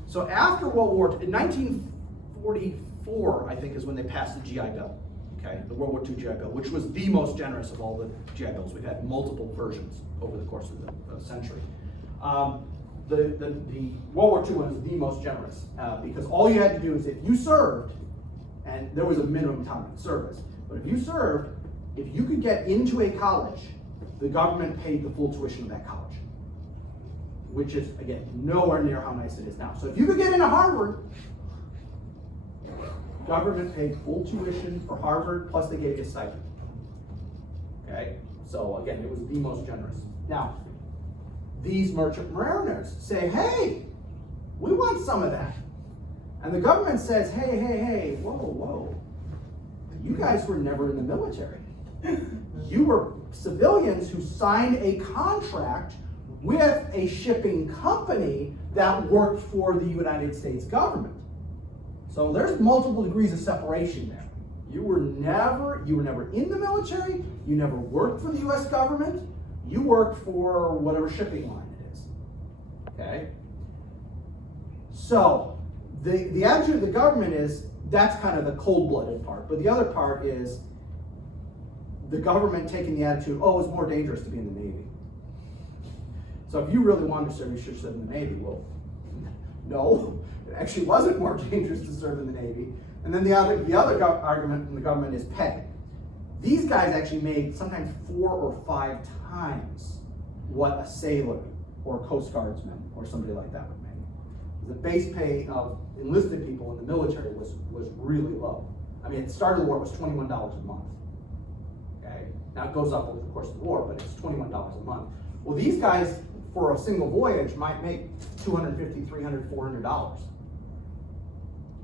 So after World War, in 1944, I think is when they passed the GI Bill, okay, the World War II GI Bill, which was the most generous of all the GI Bills. We've had multiple versions over the course of the century. The World War II one is the most generous because all you had to do is if you served, and there was a minimum time of service, but if you served, if you could get into a college, the government paid the full tuition of that college, which is, again, nowhere near how nice it is now. So if you could get into Harvard, government paid full tuition for Harvard, plus they gave you a stipend. Okay, so again, it was the most generous. Now, these merchant mariners say, hey, we want some of that. And the government says, hey, whoa. You guys were never in the military. You were civilians who signed a contract with a shipping company that worked for the United States government. So there's multiple degrees of separation there. You were never in the military, you never worked for the US government, you worked for whatever shipping line it is. Okay? So the attitude of the government is, that's kind of the cold-blooded part, but the other part is the government taking the attitude, oh, it's more dangerous to be in the Navy. So if you really wanted to serve, you should serve in the Navy. Well, no, it actually wasn't more dangerous to serve in the Navy. And then the other argument from the government is pay. These guys actually made sometimes 4 or 5 times what a sailor or a Coast Guardsman or somebody like that would make. The base pay of enlisted people in the military was really low. I mean, at the start of the war, it was $21 a month. Okay, now it goes up over the course of the war, but it's $21 a month. Well, these guys, for a single voyage, might make $250, $300, $400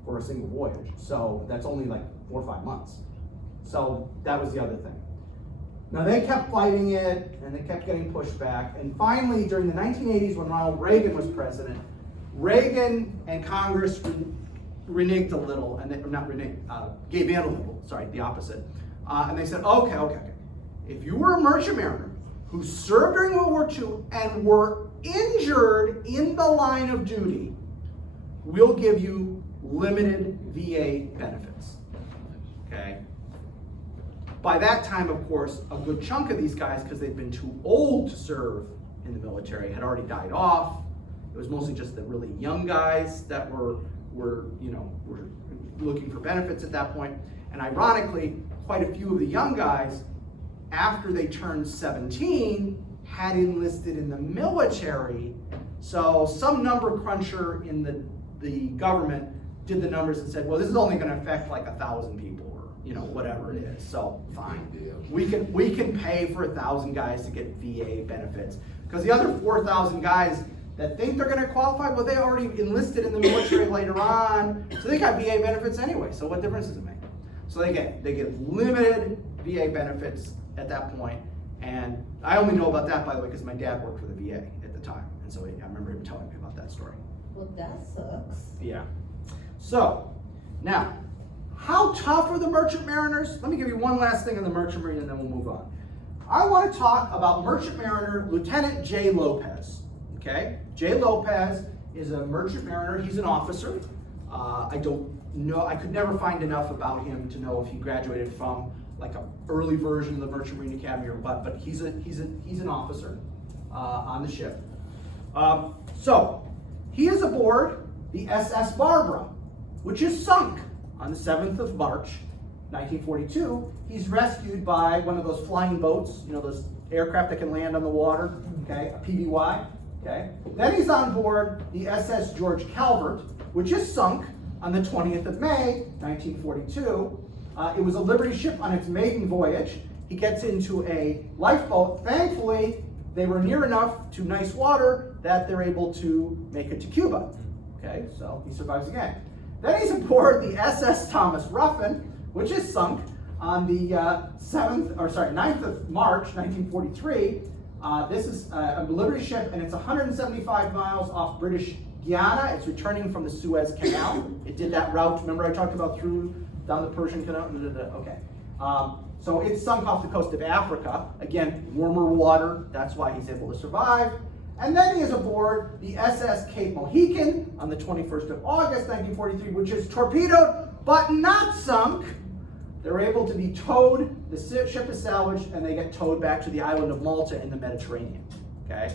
for a single voyage. So that's only like 4 or 5 months. So that was the other thing. Now they kept fighting it, and they kept getting pushed back. And finally, during the 1980s, when Ronald Reagan was president, Reagan and Congress reneged a little, and gave in a little, sorry, the opposite. And they said, okay. If you were a merchant mariner who served during World War II and were injured in the line of duty, we'll give you limited VA benefits, okay? By that time, of course, a good chunk of these guys, because they'd been too old to serve in the military, had already died off. It was mostly just the really young guys that were looking for benefits at that point. And ironically, quite a few of the young guys, after they turned 17, had enlisted in the military. So some number cruncher in the government did the numbers and said, well, this is only going to affect like 1,000 people, or whatever it is. So fine, we can pay for 1,000 guys to get VA benefits, because the other 4,000 guys that think they're going to qualify, well, they already enlisted in the military later on, so they got VA benefits anyway. So what difference does it make? So they get limited VA benefits at that point, and I only know about that, by the way, because my dad worked for the VA at the time, and so I remember him telling me about that story. Well, that sucks. Yeah. So now, how tough are the merchant mariners? Let me give you one last thing on the merchant marine, and then we'll move on. I want to talk about Merchant Mariner Lieutenant J. Lopez. Okay, J. Lopez is a merchant mariner. He's an officer. I don't know. I could never find enough about him to know if he graduated from like an early version of the Merchant Marine Academy or what. But he's an officer on the ship. So he is aboard the SS Barbara, which is sunk on the 7th of March, 1942. He's rescued by one of those flying boats, those aircraft that can land on the water. Okay, a PBY. Okay. Then he's on board the SS George Calvert, which is sunk on the 20th of May, 1942. It was a Liberty ship on its maiden voyage. He gets into a lifeboat. Thankfully, they were near enough to nice water that they're able to make it to Cuba. Okay, so he survives again. Then he's aboard the SS Thomas Ruffin, which is sunk on the 9th of March, 1943. This is a Liberty ship, and it's 175 miles off British Guiana. It's returning from the Suez Canal. It did that route, remember I talked about down the Persian Canal? Okay. So it sunk off the coast of Africa. Again, warmer water, that's why he's able to survive. And then he is aboard the SS Cape Mohican on the 21st of August, 1943, which is torpedoed but not sunk. They're able to be towed, the ship is salvaged, and they get towed back to the island of Malta in the Mediterranean, okay?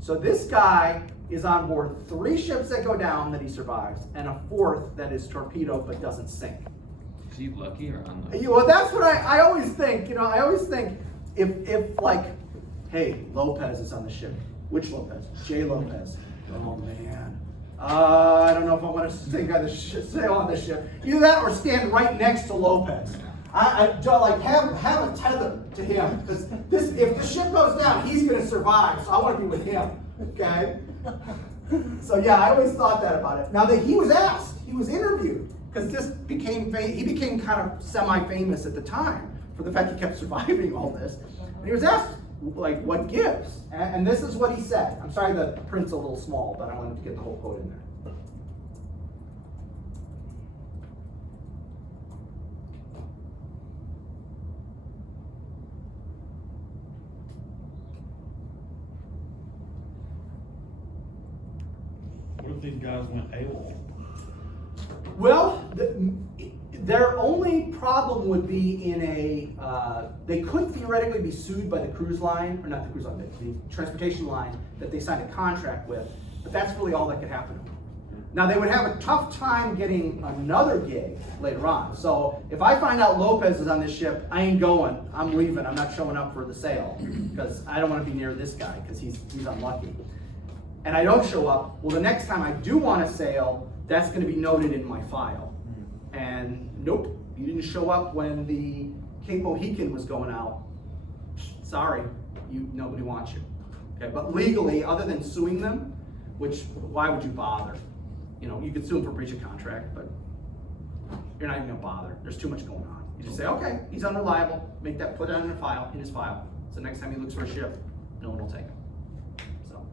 So this guy is on board 3 ships that go down that he survives, and a 4th that is torpedoed but doesn't sink. Is he lucky or unlucky? Well, that's what I always think, I always think if like, hey, Lopez is on the ship. Which Lopez? J. Lopez. Oh man. I don't know if I want to sail on the ship. Either that or stand right next to Lopez. I like have a tether to him, because if the ship goes down, he's going to survive. So I want to be with him. Okay. So yeah, I always thought that about it. Now that he was asked, he was interviewed, because he became kind of semi-famous at the time for the fact he kept surviving all this. And he was asked, like, what gives? And this is what he said. I'm sorry the print's a little small, but I wanted to get the whole quote in there. What if these guys went AWOL? Well, their only problem would be they could theoretically be sued by the cruise line, or not the cruise line, the transportation line that they signed a contract with, but that's really all that could happen to them. Now, they would have a tough time getting another gig later on. So if I find out Lopez is on this ship, I ain't going. I'm leaving. I'm not showing up for the sail, because I don't want to be near this guy, because he's unlucky. And I don't show up, well, the next time I do want to sail, that's going to be noted in my file. And nope, you didn't show up when the Cape Mohican was going out. Sorry, nobody wants you. Okay, but legally, other than suing them, which why would you bother? You could sue him for breach of contract, but you're not even gonna bother. There's too much going on. You just say, okay, he's unreliable. Put that in his file. So next time he looks for a ship, no one will take him. So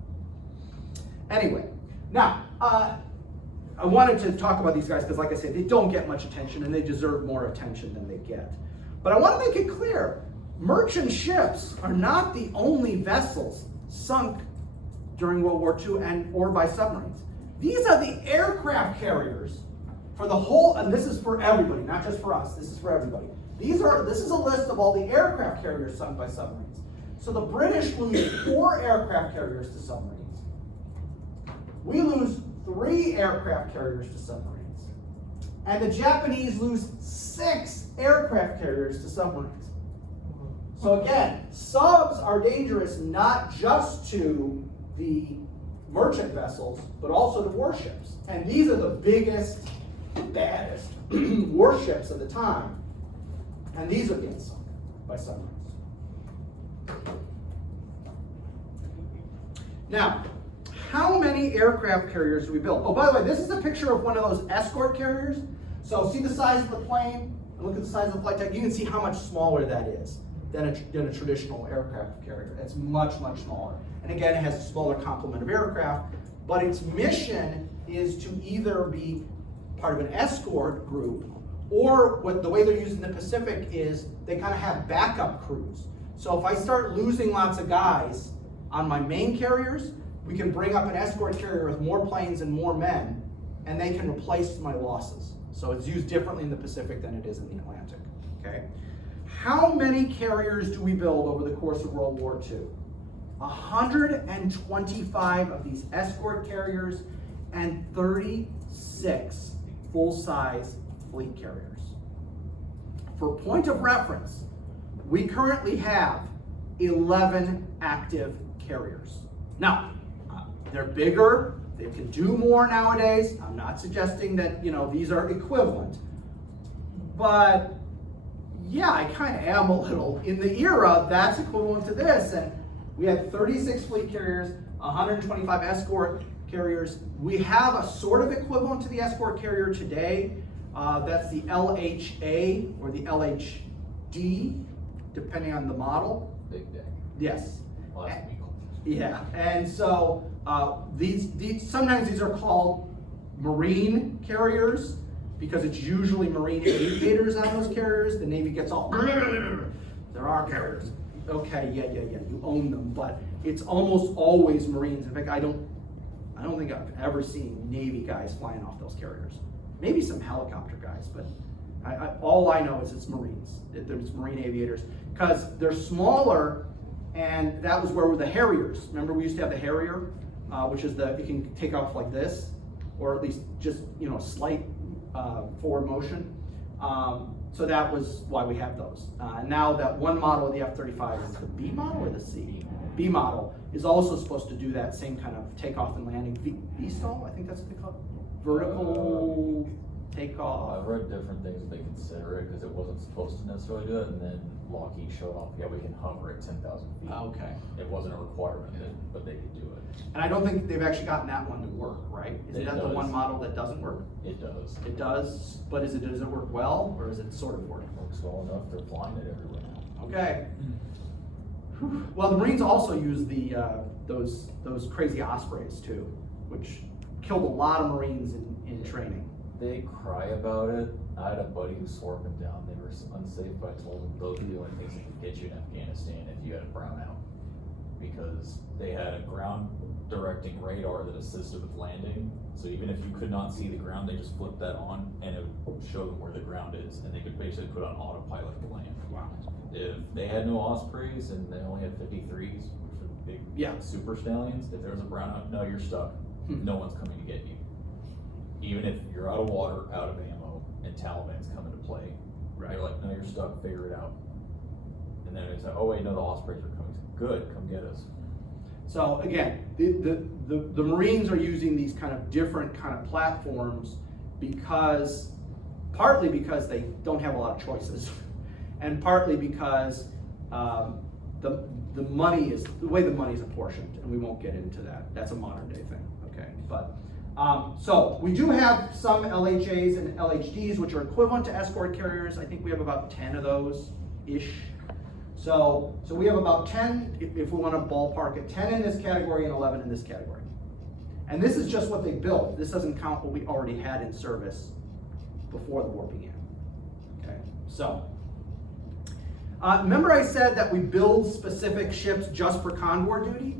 anyway, now I wanted to talk about these guys because, like I said, they don't get much attention and they deserve more attention than they get. But I want to make it clear, merchant ships are not the only vessels sunk during World War II or by submarines. These are the aircraft carriers for the whole, and this is for everybody, not just for us, this is for everybody. This is a list of all the aircraft carriers sunk by submarines. So the British lose 4 aircraft carriers to submarines. We lose 3 aircraft carriers to submarines. And the Japanese lose 6 aircraft carriers to submarines. So again, subs are dangerous not just to the merchant vessels, but also to warships. And these are the biggest, baddest warships of the time. And these are being sunk by submarines. Now, how many aircraft carriers do we build? Oh, by the way, this is a picture of one of those escort carriers. So see the size of the plane, and look at the size of the flight deck. You can see how much smaller that is than a traditional aircraft carrier. It's much, much smaller. And again, it has a smaller complement of aircraft, but its mission is to either be part of an escort group, or the way they're used in the Pacific is they kind of have backup crews. So if I start losing lots of guys on my main carriers, we can bring up an escort carrier with more planes and more men, and they can replace my losses. So it's used differently in the Pacific than it is in the Atlantic, okay? How many carriers do we build over the course of World War II? 125 of these escort carriers and 36 full-size fleet carriers. For point of reference, we currently have 11 active carriers. Now, they're bigger, they can do more nowadays. I'm not suggesting that, these are equivalent. But yeah, I kind of am a little. In the era, that's equivalent to this. And we had 36 fleet carriers, 125 escort carriers. We have a sort of equivalent to the escort carrier today. That's the LHA or the LHD, depending on the model. Big deck. Yes. Last week. Yeah, and so sometimes these are called marine carriers because it's usually marine aviators on those carriers. The Navy gets all There are carriers. Okay, yeah, you own them, but it's almost always Marines. In fact, I don't think I've ever seen Navy guys flying off those carriers. Maybe some helicopter guys, but all I know is it's Marines. There's Marine aviators, because they're smaller, and that was where the Harriers. Remember, we used to have the Harrier, which is it can take off like this, or at least just a slight forward motion. So that was why we have those. Now that one model of the F-35 is the B model or the C? B model is also supposed to do that same kind of takeoff and landing. VSTOL, I think that's what they call it. Vertical takeoff. I've read different things that they consider it, because it wasn't supposed to necessarily do it, and then Lockheed showed off, yeah, we can hover at 10,000 feet. Okay. It wasn't a requirement, but they could do it. And I don't think they've actually gotten that one to work, right? Isn't It that the does. one model that doesn't work? It does. It does, but does it work well, or is it sort of work? Works well enough, they're flying it everywhere now. Okay. Whew. Well, the Marines also use the those crazy Ospreys too, which killed a lot of Marines in training. They cry about it. I had a buddy who swore up and down they were unsafe, but I told him those are the only things that could get you in Afghanistan if you had a brownout. Because they had a ground directing radar that assisted with landing. So even if you could not see the ground, they just flipped that on and it would show them where the ground is, and they could basically put on autopilot to land. Wow. If they had no Ospreys and they only had 53s, which are big super stallions, if there was a brownout, no, you're stuck. No one's coming to get you. Even if you're out of water, out of ammo, and Taliban's come into play, they're like, no, you're stuck, figure it out. And then it's like, oh wait, no, the Ospreys are coming. Good, come get us. So again, the Marines are using these kind of different kind of platforms partly because they don't have a lot of choices, and partly because the way the money is apportioned, and we won't get into that. That's a modern day thing, okay? But so we do have some LHAs and LHDs, which are equivalent to escort carriers. I think we have about 10 of those-ish. So we have about 10, if we want to ballpark it, 10 in this category and 11 in this category. And this is just what they built. This doesn't count what we already had in service before the war began. Okay, so remember I said that we build specific ships just for convoy duty?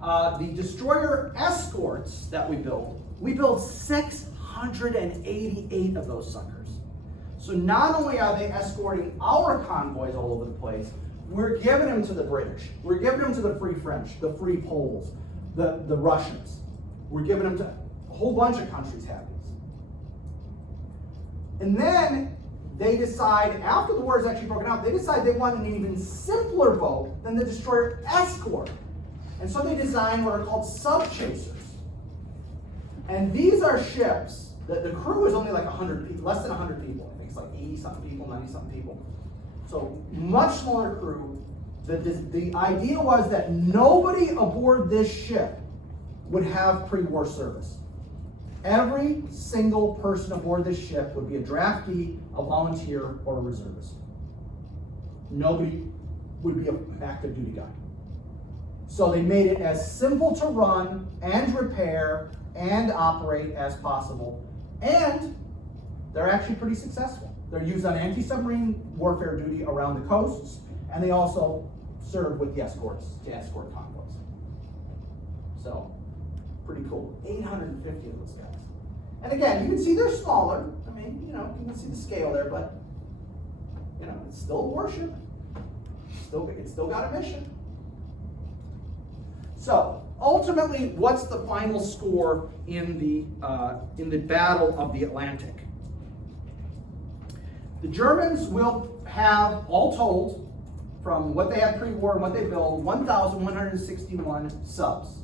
The destroyer escorts that we build 688 of those suckers. So not only are they escorting our convoys all over the place, we're giving them to the British. We're giving them to the Free French, the Free Poles, the Russians. We're giving them to a whole bunch of countries have these. And then they decide, after the war is actually broken out, they decide they want an even simpler boat than the destroyer escort. And so they design what are called sub-chasers. And these are ships, the crew is only like 100 people, less than 100 people. I think it's like 80-something people, 90-something people. So much smaller crew. The idea was that nobody aboard this ship would have pre-war service. Every single person aboard this ship would be a draftee, a volunteer, or a reservist. Nobody would be an active duty guy. So they made it as simple to run and repair and operate as possible. And they're actually pretty successful. They're used on anti-submarine warfare duty around the coasts, and they also serve with the escorts to escort convoys. So, pretty cool. 850 of those guys. And again, you can see they're smaller. I mean, you can see the scale there, but it's still a warship. It's still got a mission. So, ultimately, what's the final score in the Battle of the Atlantic? The Germans will have, all told, from what they had pre-war and what they built, 1,161 subs.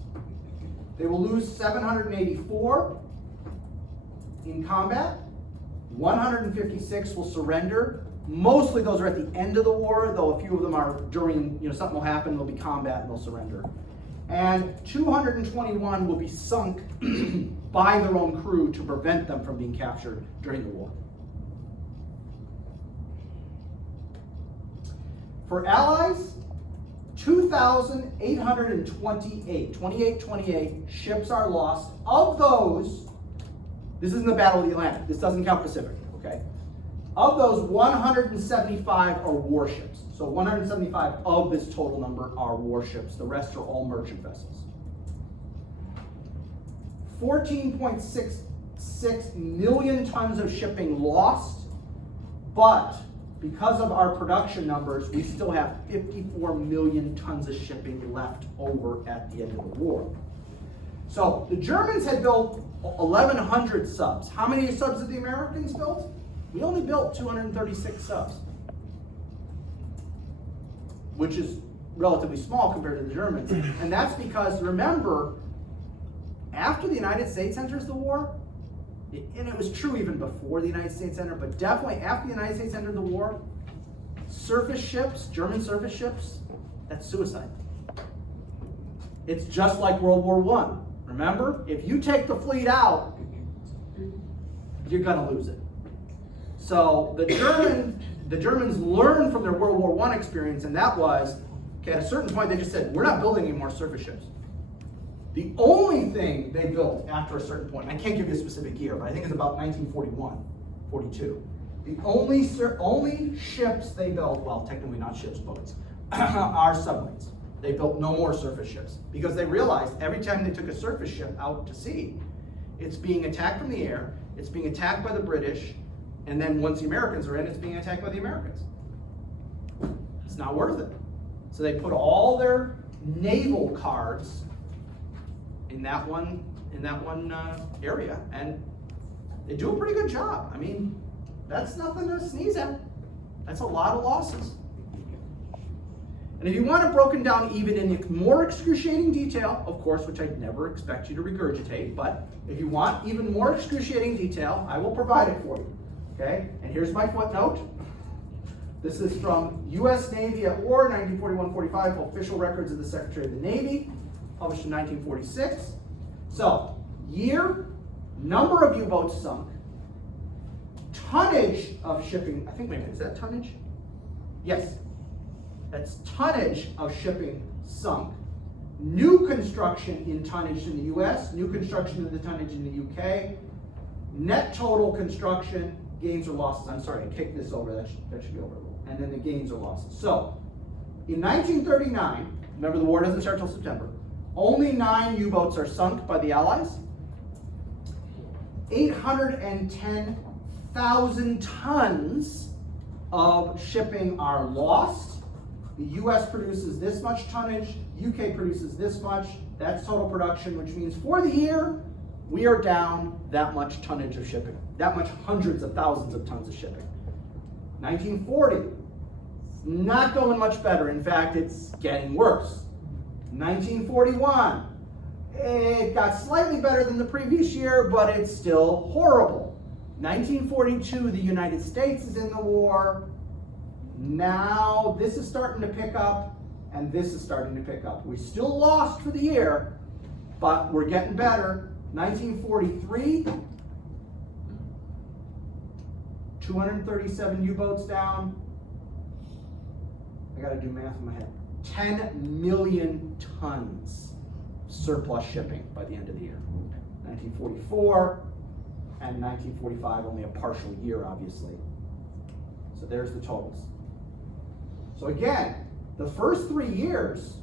They will lose 784 in combat. 156 will surrender. Mostly those are at the end of the war, though a few of them are during, something will happen, there'll be combat and they'll surrender. And 221 will be sunk by their own crew to prevent them from being captured during the war. For Allies, 2,828 ships are lost. Of those, this isn't the Battle of the Atlantic. This doesn't count Pacific, okay? Of those, 175 are warships. So 175 of this total number are warships. The rest are all merchant vessels. 14.66 million tons of shipping lost, but because of our production numbers, we still have 54 million tons of shipping left over at the end of the war. So the Germans had built 1,100 subs. How many subs did the Americans build? We only built 236 subs, which is relatively small compared to the Germans. And that's because, remember, after the United States enters the war, and it was true even before the United States entered, but definitely after the United States entered the war, surface ships, German surface ships, that's suicide. It's just like World War I. Remember, if you take the fleet out, you're gonna lose it. So the Germans learned from their World War I experience, and that was, okay, at a certain point they just said, we're not building any more surface ships. The only thing they built after a certain point, I can't give you a specific year, but I think it's about 1941, 42. The only ships they built, well, technically not ships, boats, are submarines. They built no more surface ships because they realized every time they took a surface ship out to sea, it's being attacked from the air, it's being attacked by the British, and then once the Americans are in, it's being attacked by the Americans. It's not worth it. So they put all their naval cards in that one area, and they do a pretty good job. I mean, that's nothing to sneeze at. That's a lot of losses. And if you want it broken down even in more excruciating detail, of course, which I'd never expect you to regurgitate, but if you want even more excruciating detail, I will provide it for you. Okay? And here's my footnote. This is from U.S. Navy at War, 1941-45, official records of the Secretary of the Navy, published in 1946. So, year, number of U-boats sunk, tonnage of shipping, I think, wait a minute, is that tonnage? Yes. That's tonnage of shipping sunk. New construction in tonnage in the US, new construction in the tonnage in the UK, net total construction, gains or losses. I'm sorry, I kicked this over, that should be over a little. And then the gains or losses. So, in 1939, remember the war doesn't start till September, only 9 U-boats are sunk by the Allies. 810,000 tons of shipping are lost. The US produces this much tonnage, UK produces this much, that's total production, which means for the year, we are down that much tonnage of shipping, that much hundreds of thousands of tons of shipping. 1940, not going much better. In fact, it's getting worse. 1941, it got slightly better than the previous year, but it's still horrible. 1942, the United States is in the war. Now this is starting to pick up, and this is starting to pick up. We still lost for the year, but we're getting better. 1943, 237 U-boats down. I gotta do math in my head. 10 million tons surplus shipping by the end of the year. 1944 and 1945, only a partial year, obviously. So there's the totals. So again, the first 3 years,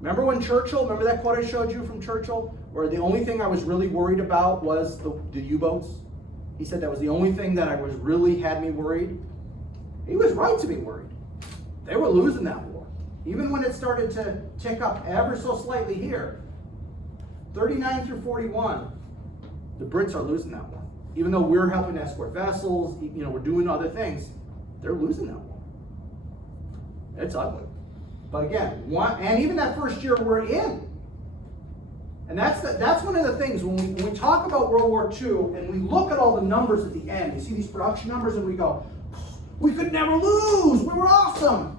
remember that quote I showed you from Churchill, where the only thing I was really worried about was the U-boats? He said that was the only thing that really had me worried. He was right to be worried. They were losing that war. Even when it started to tick up ever so slightly here, 39 through 41, the Brits are losing that war. Even though we're helping escort vessels, we're doing other things, they're losing that war. It's ugly. But again, and even that first year we're in. And that's one of the things, when we talk about World War II and we look at all the numbers at the end, you see these production numbers and we go, we could never lose, we were awesome.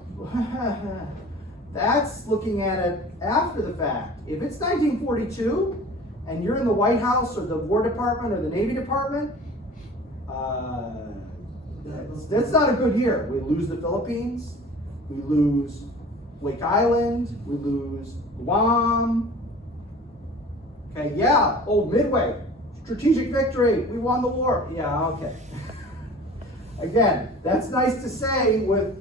That's looking at it after the fact. If it's 1942 and you're in the White House or the War Department or the Navy Department, that's not a good year. We lose the Philippines, we lose Wake Island, we lose Guam. Okay, yeah, Midway, strategic victory, we won the war. Yeah, okay. again, that's nice to say with,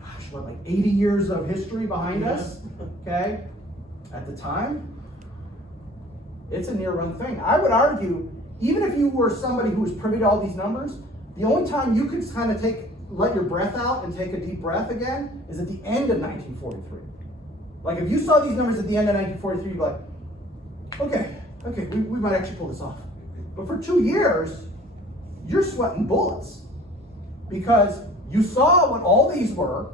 gosh, what, like 80 years of history behind us, okay? At the time, it's a near run thing. I would argue, even if you were somebody who was privy to all these numbers, the only time you could kind of let your breath out and take a deep breath again is at the end of 1943. Like if you saw these numbers at the end of 1943, you'd be like, okay, we might actually pull this off. But for 2 years, you're sweating bullets because you saw what all these were,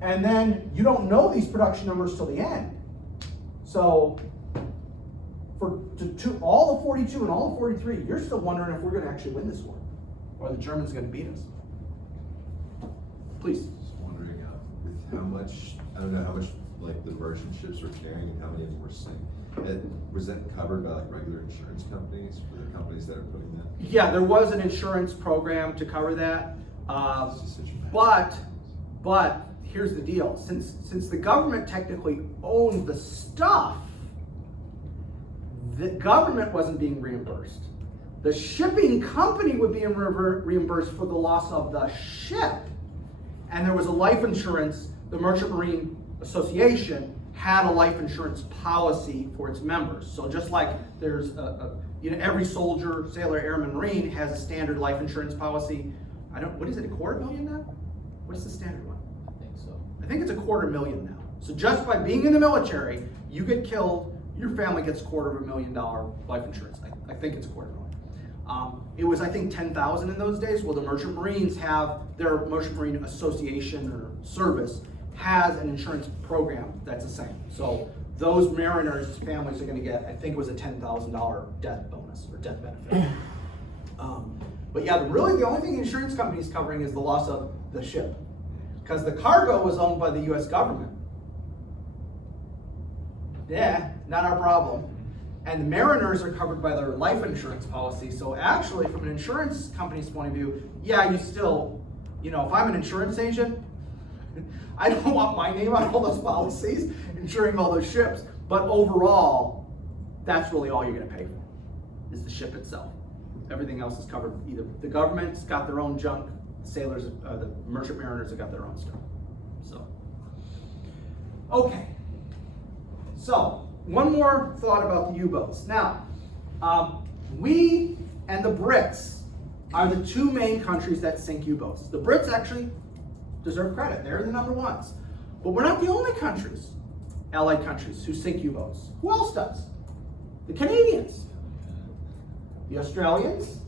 and then you don't know these production numbers till the end. So to all of 42 and all of 43, you're still wondering if we're going to actually win this war, or the Germans going to beat us. Please. Just wondering, with how much, I don't know how much like the merchant ships were carrying and how many of them were sinking. Was that covered by like regular insurance companies for the companies that are putting that? Yeah, there was an insurance program to cover that. It's just such a But here's the deal: since the government technically owned the stuff, the government wasn't being reimbursed. The shipping company would be reimbursed for the loss of the ship, and there was a life insurance. The Merchant Marine Association had a life insurance policy for its members. So just like there's every soldier, sailor, airman, Marine has a standard life insurance policy. What is it, $250,000 now? What's the standard one? I think so. I think it's $250,000 now. So just by being in the military, you get killed, your family gets $250,000 life insurance. I think it's $250,000. It was, I think, $10,000 in those days. Well, the Merchant Marines have their Merchant Marine Association or service has an insurance program that's the same. So those mariners' families are going to get, I think it was a $10,000 death bonus or death benefit. But yeah, really the only thing the insurance company is covering is the loss of the ship, because the cargo was owned by the U.S. government. Yeah, not our problem. And the mariners are covered by their life insurance policy. So actually, from an insurance company's point of view, yeah, you still, if I'm an insurance agent, I don't want my name on all those policies, insuring all those ships. But overall, that's really all you're going to pay for, is the ship itself. Everything else is covered. Either the government's got their own junk, sailors, the merchant mariners have got their own stuff. So, okay. So, one more thought about the U-boats. Now, we and the Brits are the two main countries that sink U-boats. The Brits actually deserve credit. They're the number ones. But we're not the only countries, allied countries, who sink U-boats. Who else does? The Canadians, the Australians,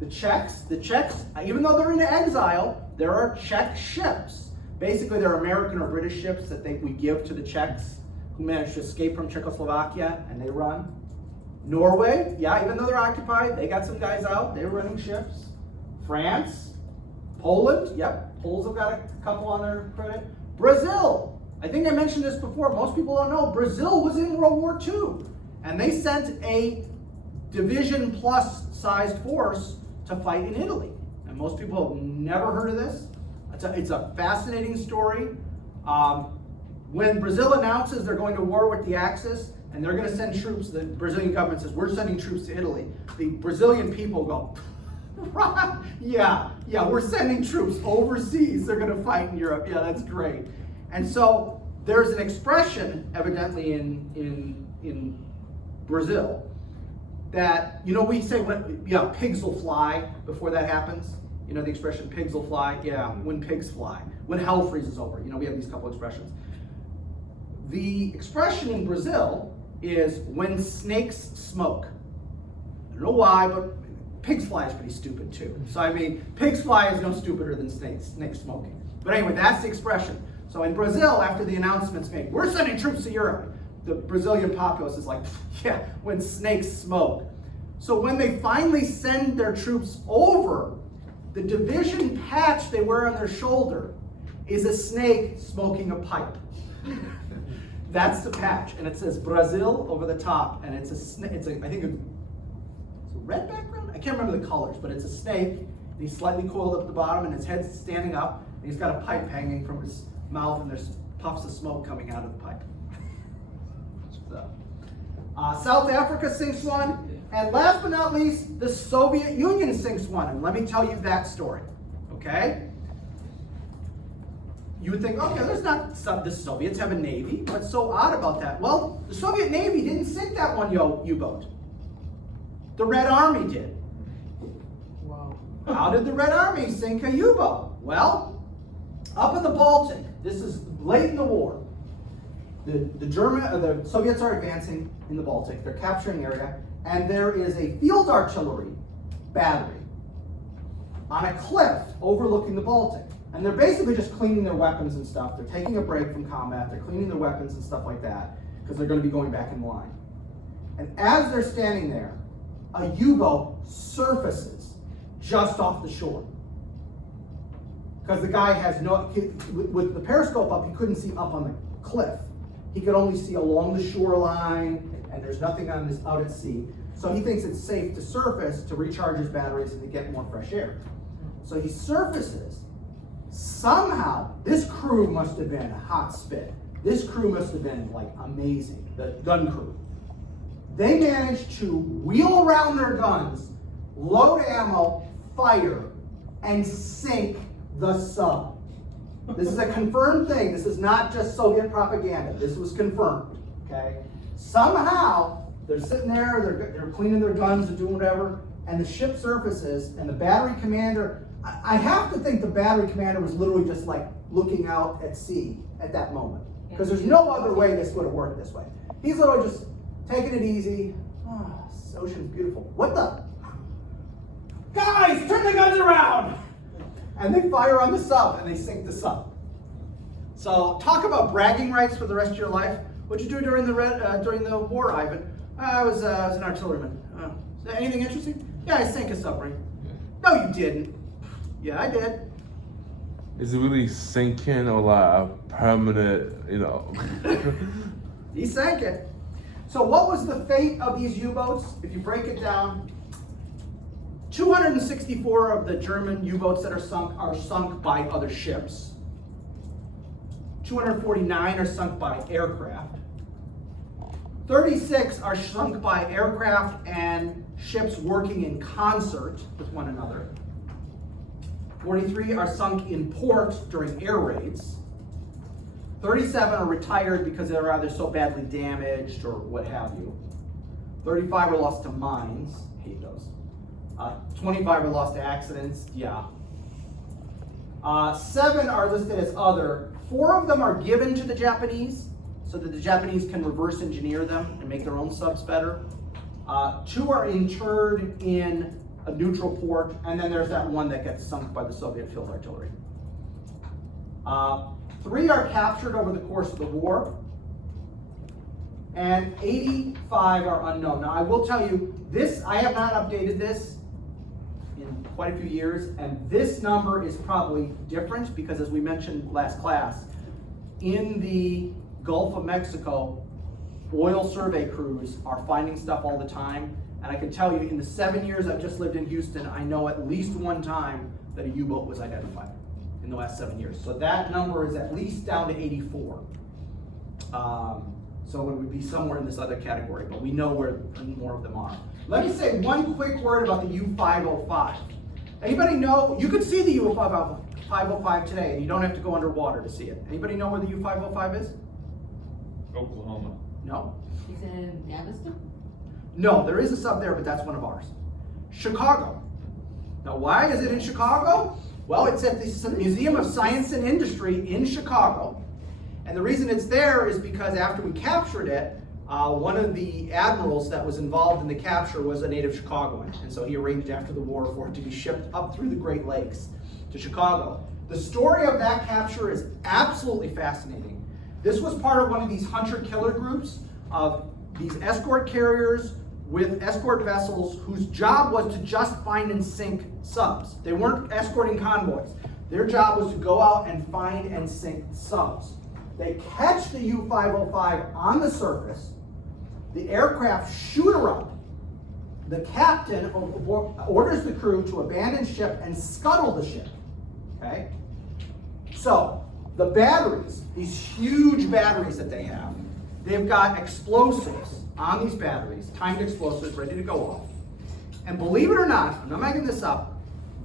the Czechs. The Czechs, even though they're in exile, there are Czech ships. Basically, they're American or British ships that we give to the Czechs who managed to escape from Czechoslovakia, and they run. Norway, yeah, even though they're occupied, they got some guys out. They're running ships. France, Poland, yep, Poles have got a couple on their credit. Brazil, I think I mentioned this before. Most people don't know. Brazil was in World War II, and they sent a division plus sized force to fight in Italy. And most people have never heard of this. It's a fascinating story. When Brazil announces they're going to war with the Axis and they're going to send troops, the Brazilian government says, we're sending troops to Italy. The Brazilian people go, yeah, we're sending troops overseas. They're going to fight in Europe. Yeah, that's great. And so there's an expression, evidently in Brazil, that, we say, pigs will fly before that happens. The expression pigs will fly? Yeah, when pigs fly. When hell freezes over. We have these couple expressions. The expression in Brazil is when snakes smoke. I don't know why, but pigs fly is pretty stupid too. So pigs fly is no stupider than snakes smoking. But anyway, that's the expression. So in Brazil, after the announcement's made, we're sending troops to Europe, the Brazilian populace is like, yeah, when snakes smoke. So when they finally send their troops over, the division patch they wear on their shoulder is a snake smoking a pipe. That's the patch, and it says Brazil over the top, and it's a red background? I can't remember the colors, but it's a snake, and he's slightly coiled up at the bottom, and his head's standing up, and he's got a pipe hanging from his mouth, and there's puffs of smoke coming out of the pipe. So, South Africa sinks one. And last but not least, the Soviet Union sinks one. And let me tell you that story, okay? You would think, okay, the Soviets have a Navy. What's so odd about that? Well, the Soviet Navy didn't sink that one U-boat. The Red Army did. Wow. How did the Red Army sink a U-boat? Well, up in the Baltic, this is late in the war. The Soviets are advancing in the Baltic. They're capturing area, and there is a field artillery battery on a cliff overlooking the Baltic. And they're basically just cleaning their weapons and stuff. They're taking a break from combat. They're cleaning their weapons and stuff like that because they're going to be going back in line. And as they're standing there, a U-boat surfaces just off the shore. Because the guy has with the periscope up, he couldn't see up on the cliff. He could only see along the shoreline, and there's nothing on this out at sea. So he thinks it's safe to surface to recharge his batteries and to get more fresh air. So he surfaces. Somehow, this crew must have been a hot spit. This crew must have been like amazing, the gun crew. They managed to wheel around their guns, load ammo, fire, and sink the sub. This is a confirmed thing. This is not just Soviet propaganda. This was confirmed, okay? Somehow, they're sitting there, they're cleaning their guns and doing whatever, and the ship surfaces, and the battery commander, I have to think the battery commander was literally just like looking out at sea at that moment. Because there's no other way this would have worked this way. He's literally just taking it easy. Oh, this ocean's beautiful. What the? Guys, turn the guns around! And they fire on the sub and they sink the sub. So talk about bragging rights for the rest of your life. What'd you do during the war, Ivan? I was an artilleryman. Is there anything interesting? Yeah, I sank a submarine. No, you didn't. Yeah, I did. Is it really sinking or like a permanent, He sank it. So what was the fate of these U-boats? If you break it down, 264 of the German U-boats that are sunk by other ships. 249 are sunk by aircraft. 36 are sunk by aircraft and ships working in concert with one another. 43 are sunk in port during air raids. 37 are retired because they're either so badly damaged or what have you. 35 are lost to mines. Hate those. 25 are lost to accidents. Yeah. 7 are listed as other. 4 of them are given to the Japanese so that the Japanese can reverse engineer them and make their own subs better. 2 are interred in a neutral port, and then there's that one that gets sunk by the Soviet field artillery. 3 are captured over the course of the war, and 85 are unknown. Now I will tell you, I have not updated this in quite a few years, and this number is probably different because, as we mentioned last class, in the Gulf of Mexico, oil survey crews are finding stuff all the time. And I can tell you, in the 7 years I've just lived in Houston, I know at least one time that a U-boat was identified in the last 7 years. So that number is at least down to 84. So it would be somewhere in this other category, but we know where more of them are. Let me say one quick word about the U-505. Anybody know? You could see the U-505 today, and you don't have to go underwater to see it. Anybody know where the U-505 is? Oklahoma. No? Is it in Galveston? No, there is a sub there, but that's one of ours. Chicago. Now, why is it in Chicago? Well, it's at the Museum of Science and Industry in Chicago. And the reason it's there is because after we captured it, one of the admirals that was involved in the capture was a native Chicagoan. And so he arranged after the war for it to be shipped up through the Great Lakes to Chicago. The story of that capture is absolutely fascinating. This was part of one of these hunter-killer groups of these escort carriers with escort vessels whose job was to just find and sink subs. They weren't escorting convoys. Their job was to go out and find and sink subs. They catch the U-505 on the surface. The aircraft shoot her up. The captain orders the crew to abandon ship and scuttle the ship. Okay? So, the batteries, these huge batteries that they have, they've got explosives on these batteries, timed explosives ready to go off. And believe it or not, I'm not making this up,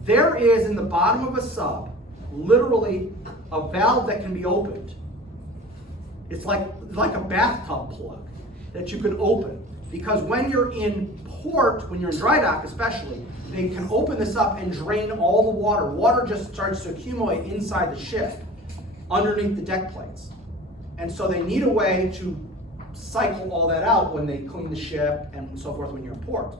there is in the bottom of a sub literally a valve that can be opened. It's like a bathtub plug that you can open. Because when you're in port, when you're in dry dock especially, they can open this up and drain all the water. Water just starts to accumulate inside the ship, underneath the deck plates. And so they need a way to cycle all that out when they clean the ship and so forth when you're in port.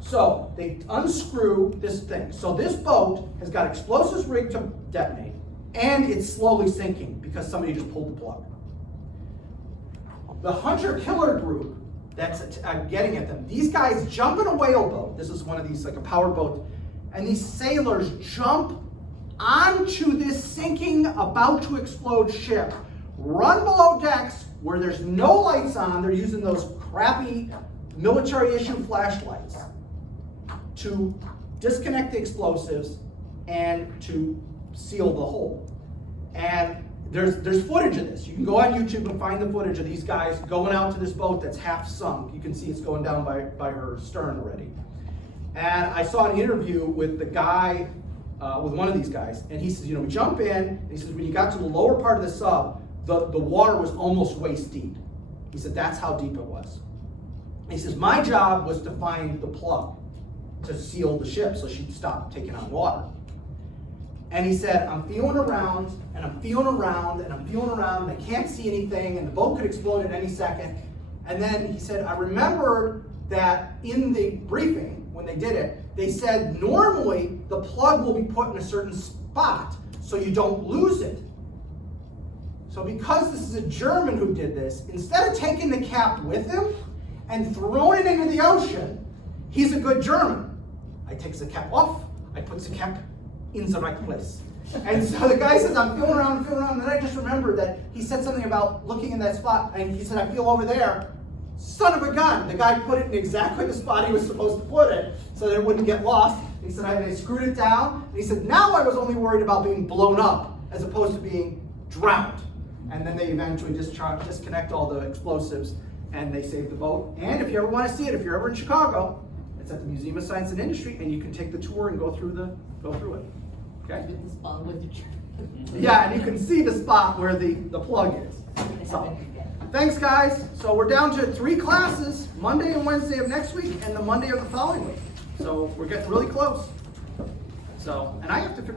So they unscrew this thing. So this boat has got explosives rigged to detonate, and it's slowly sinking because somebody just pulled the plug. The hunter-killer group that's getting at them, these guys jump in a whale boat. This is one of these, like a power boat. And these sailors jump onto this sinking, about to explode ship, run below decks where there's no lights on. They're using those crappy military-issue flashlights to disconnect the explosives and to seal the hole. And there's footage of this. You can go on YouTube and find the footage of these guys going out to this boat that's half sunk. You can see it's going down by her stern already. And I saw an interview with the guy, with one of these guys, and he says, you know, we jump in, and he says, when you got to the lower part of the sub, the water was almost waist deep. He said, that's how deep it was. And he says, my job was to find the plug to seal the ship so she'd stop taking on water. And he said, I'm feeling around, and I'm feeling around, and I'm feeling around, and I can't see anything, and the boat could explode at any second. And then he said, I remembered that in the briefing, when they did it, they said normally the plug will be put in a certain spot so you don't lose it. So because this is a German who did this, instead of taking the cap with him and throwing it into the ocean, he's a good German. I takes the cap off, I puts the cap in the right place. And so the guy says, I'm feeling around, and then I just remembered that he said something about looking in that spot, and he said, I feel over there. Son of a gun, the guy put it in exactly the spot he was supposed to put it so that it wouldn't get lost. He said, I screwed it down, and he said, now I was only worried about being blown up as opposed to being drowned. And then they eventually disconnect all the explosives, and they save the boat. And if you ever want to see it, if you're ever in Chicago, it's at the Museum of Science and Industry, and you can take the tour and go through it. Okay? With the spot with the tree. Yeah, and you can see the spot where the plug is. So, thanks guys. So we're down to 3 classes, Monday and Wednesday of next week, and the Monday of the following week. So we're getting really close. So, and I have to figure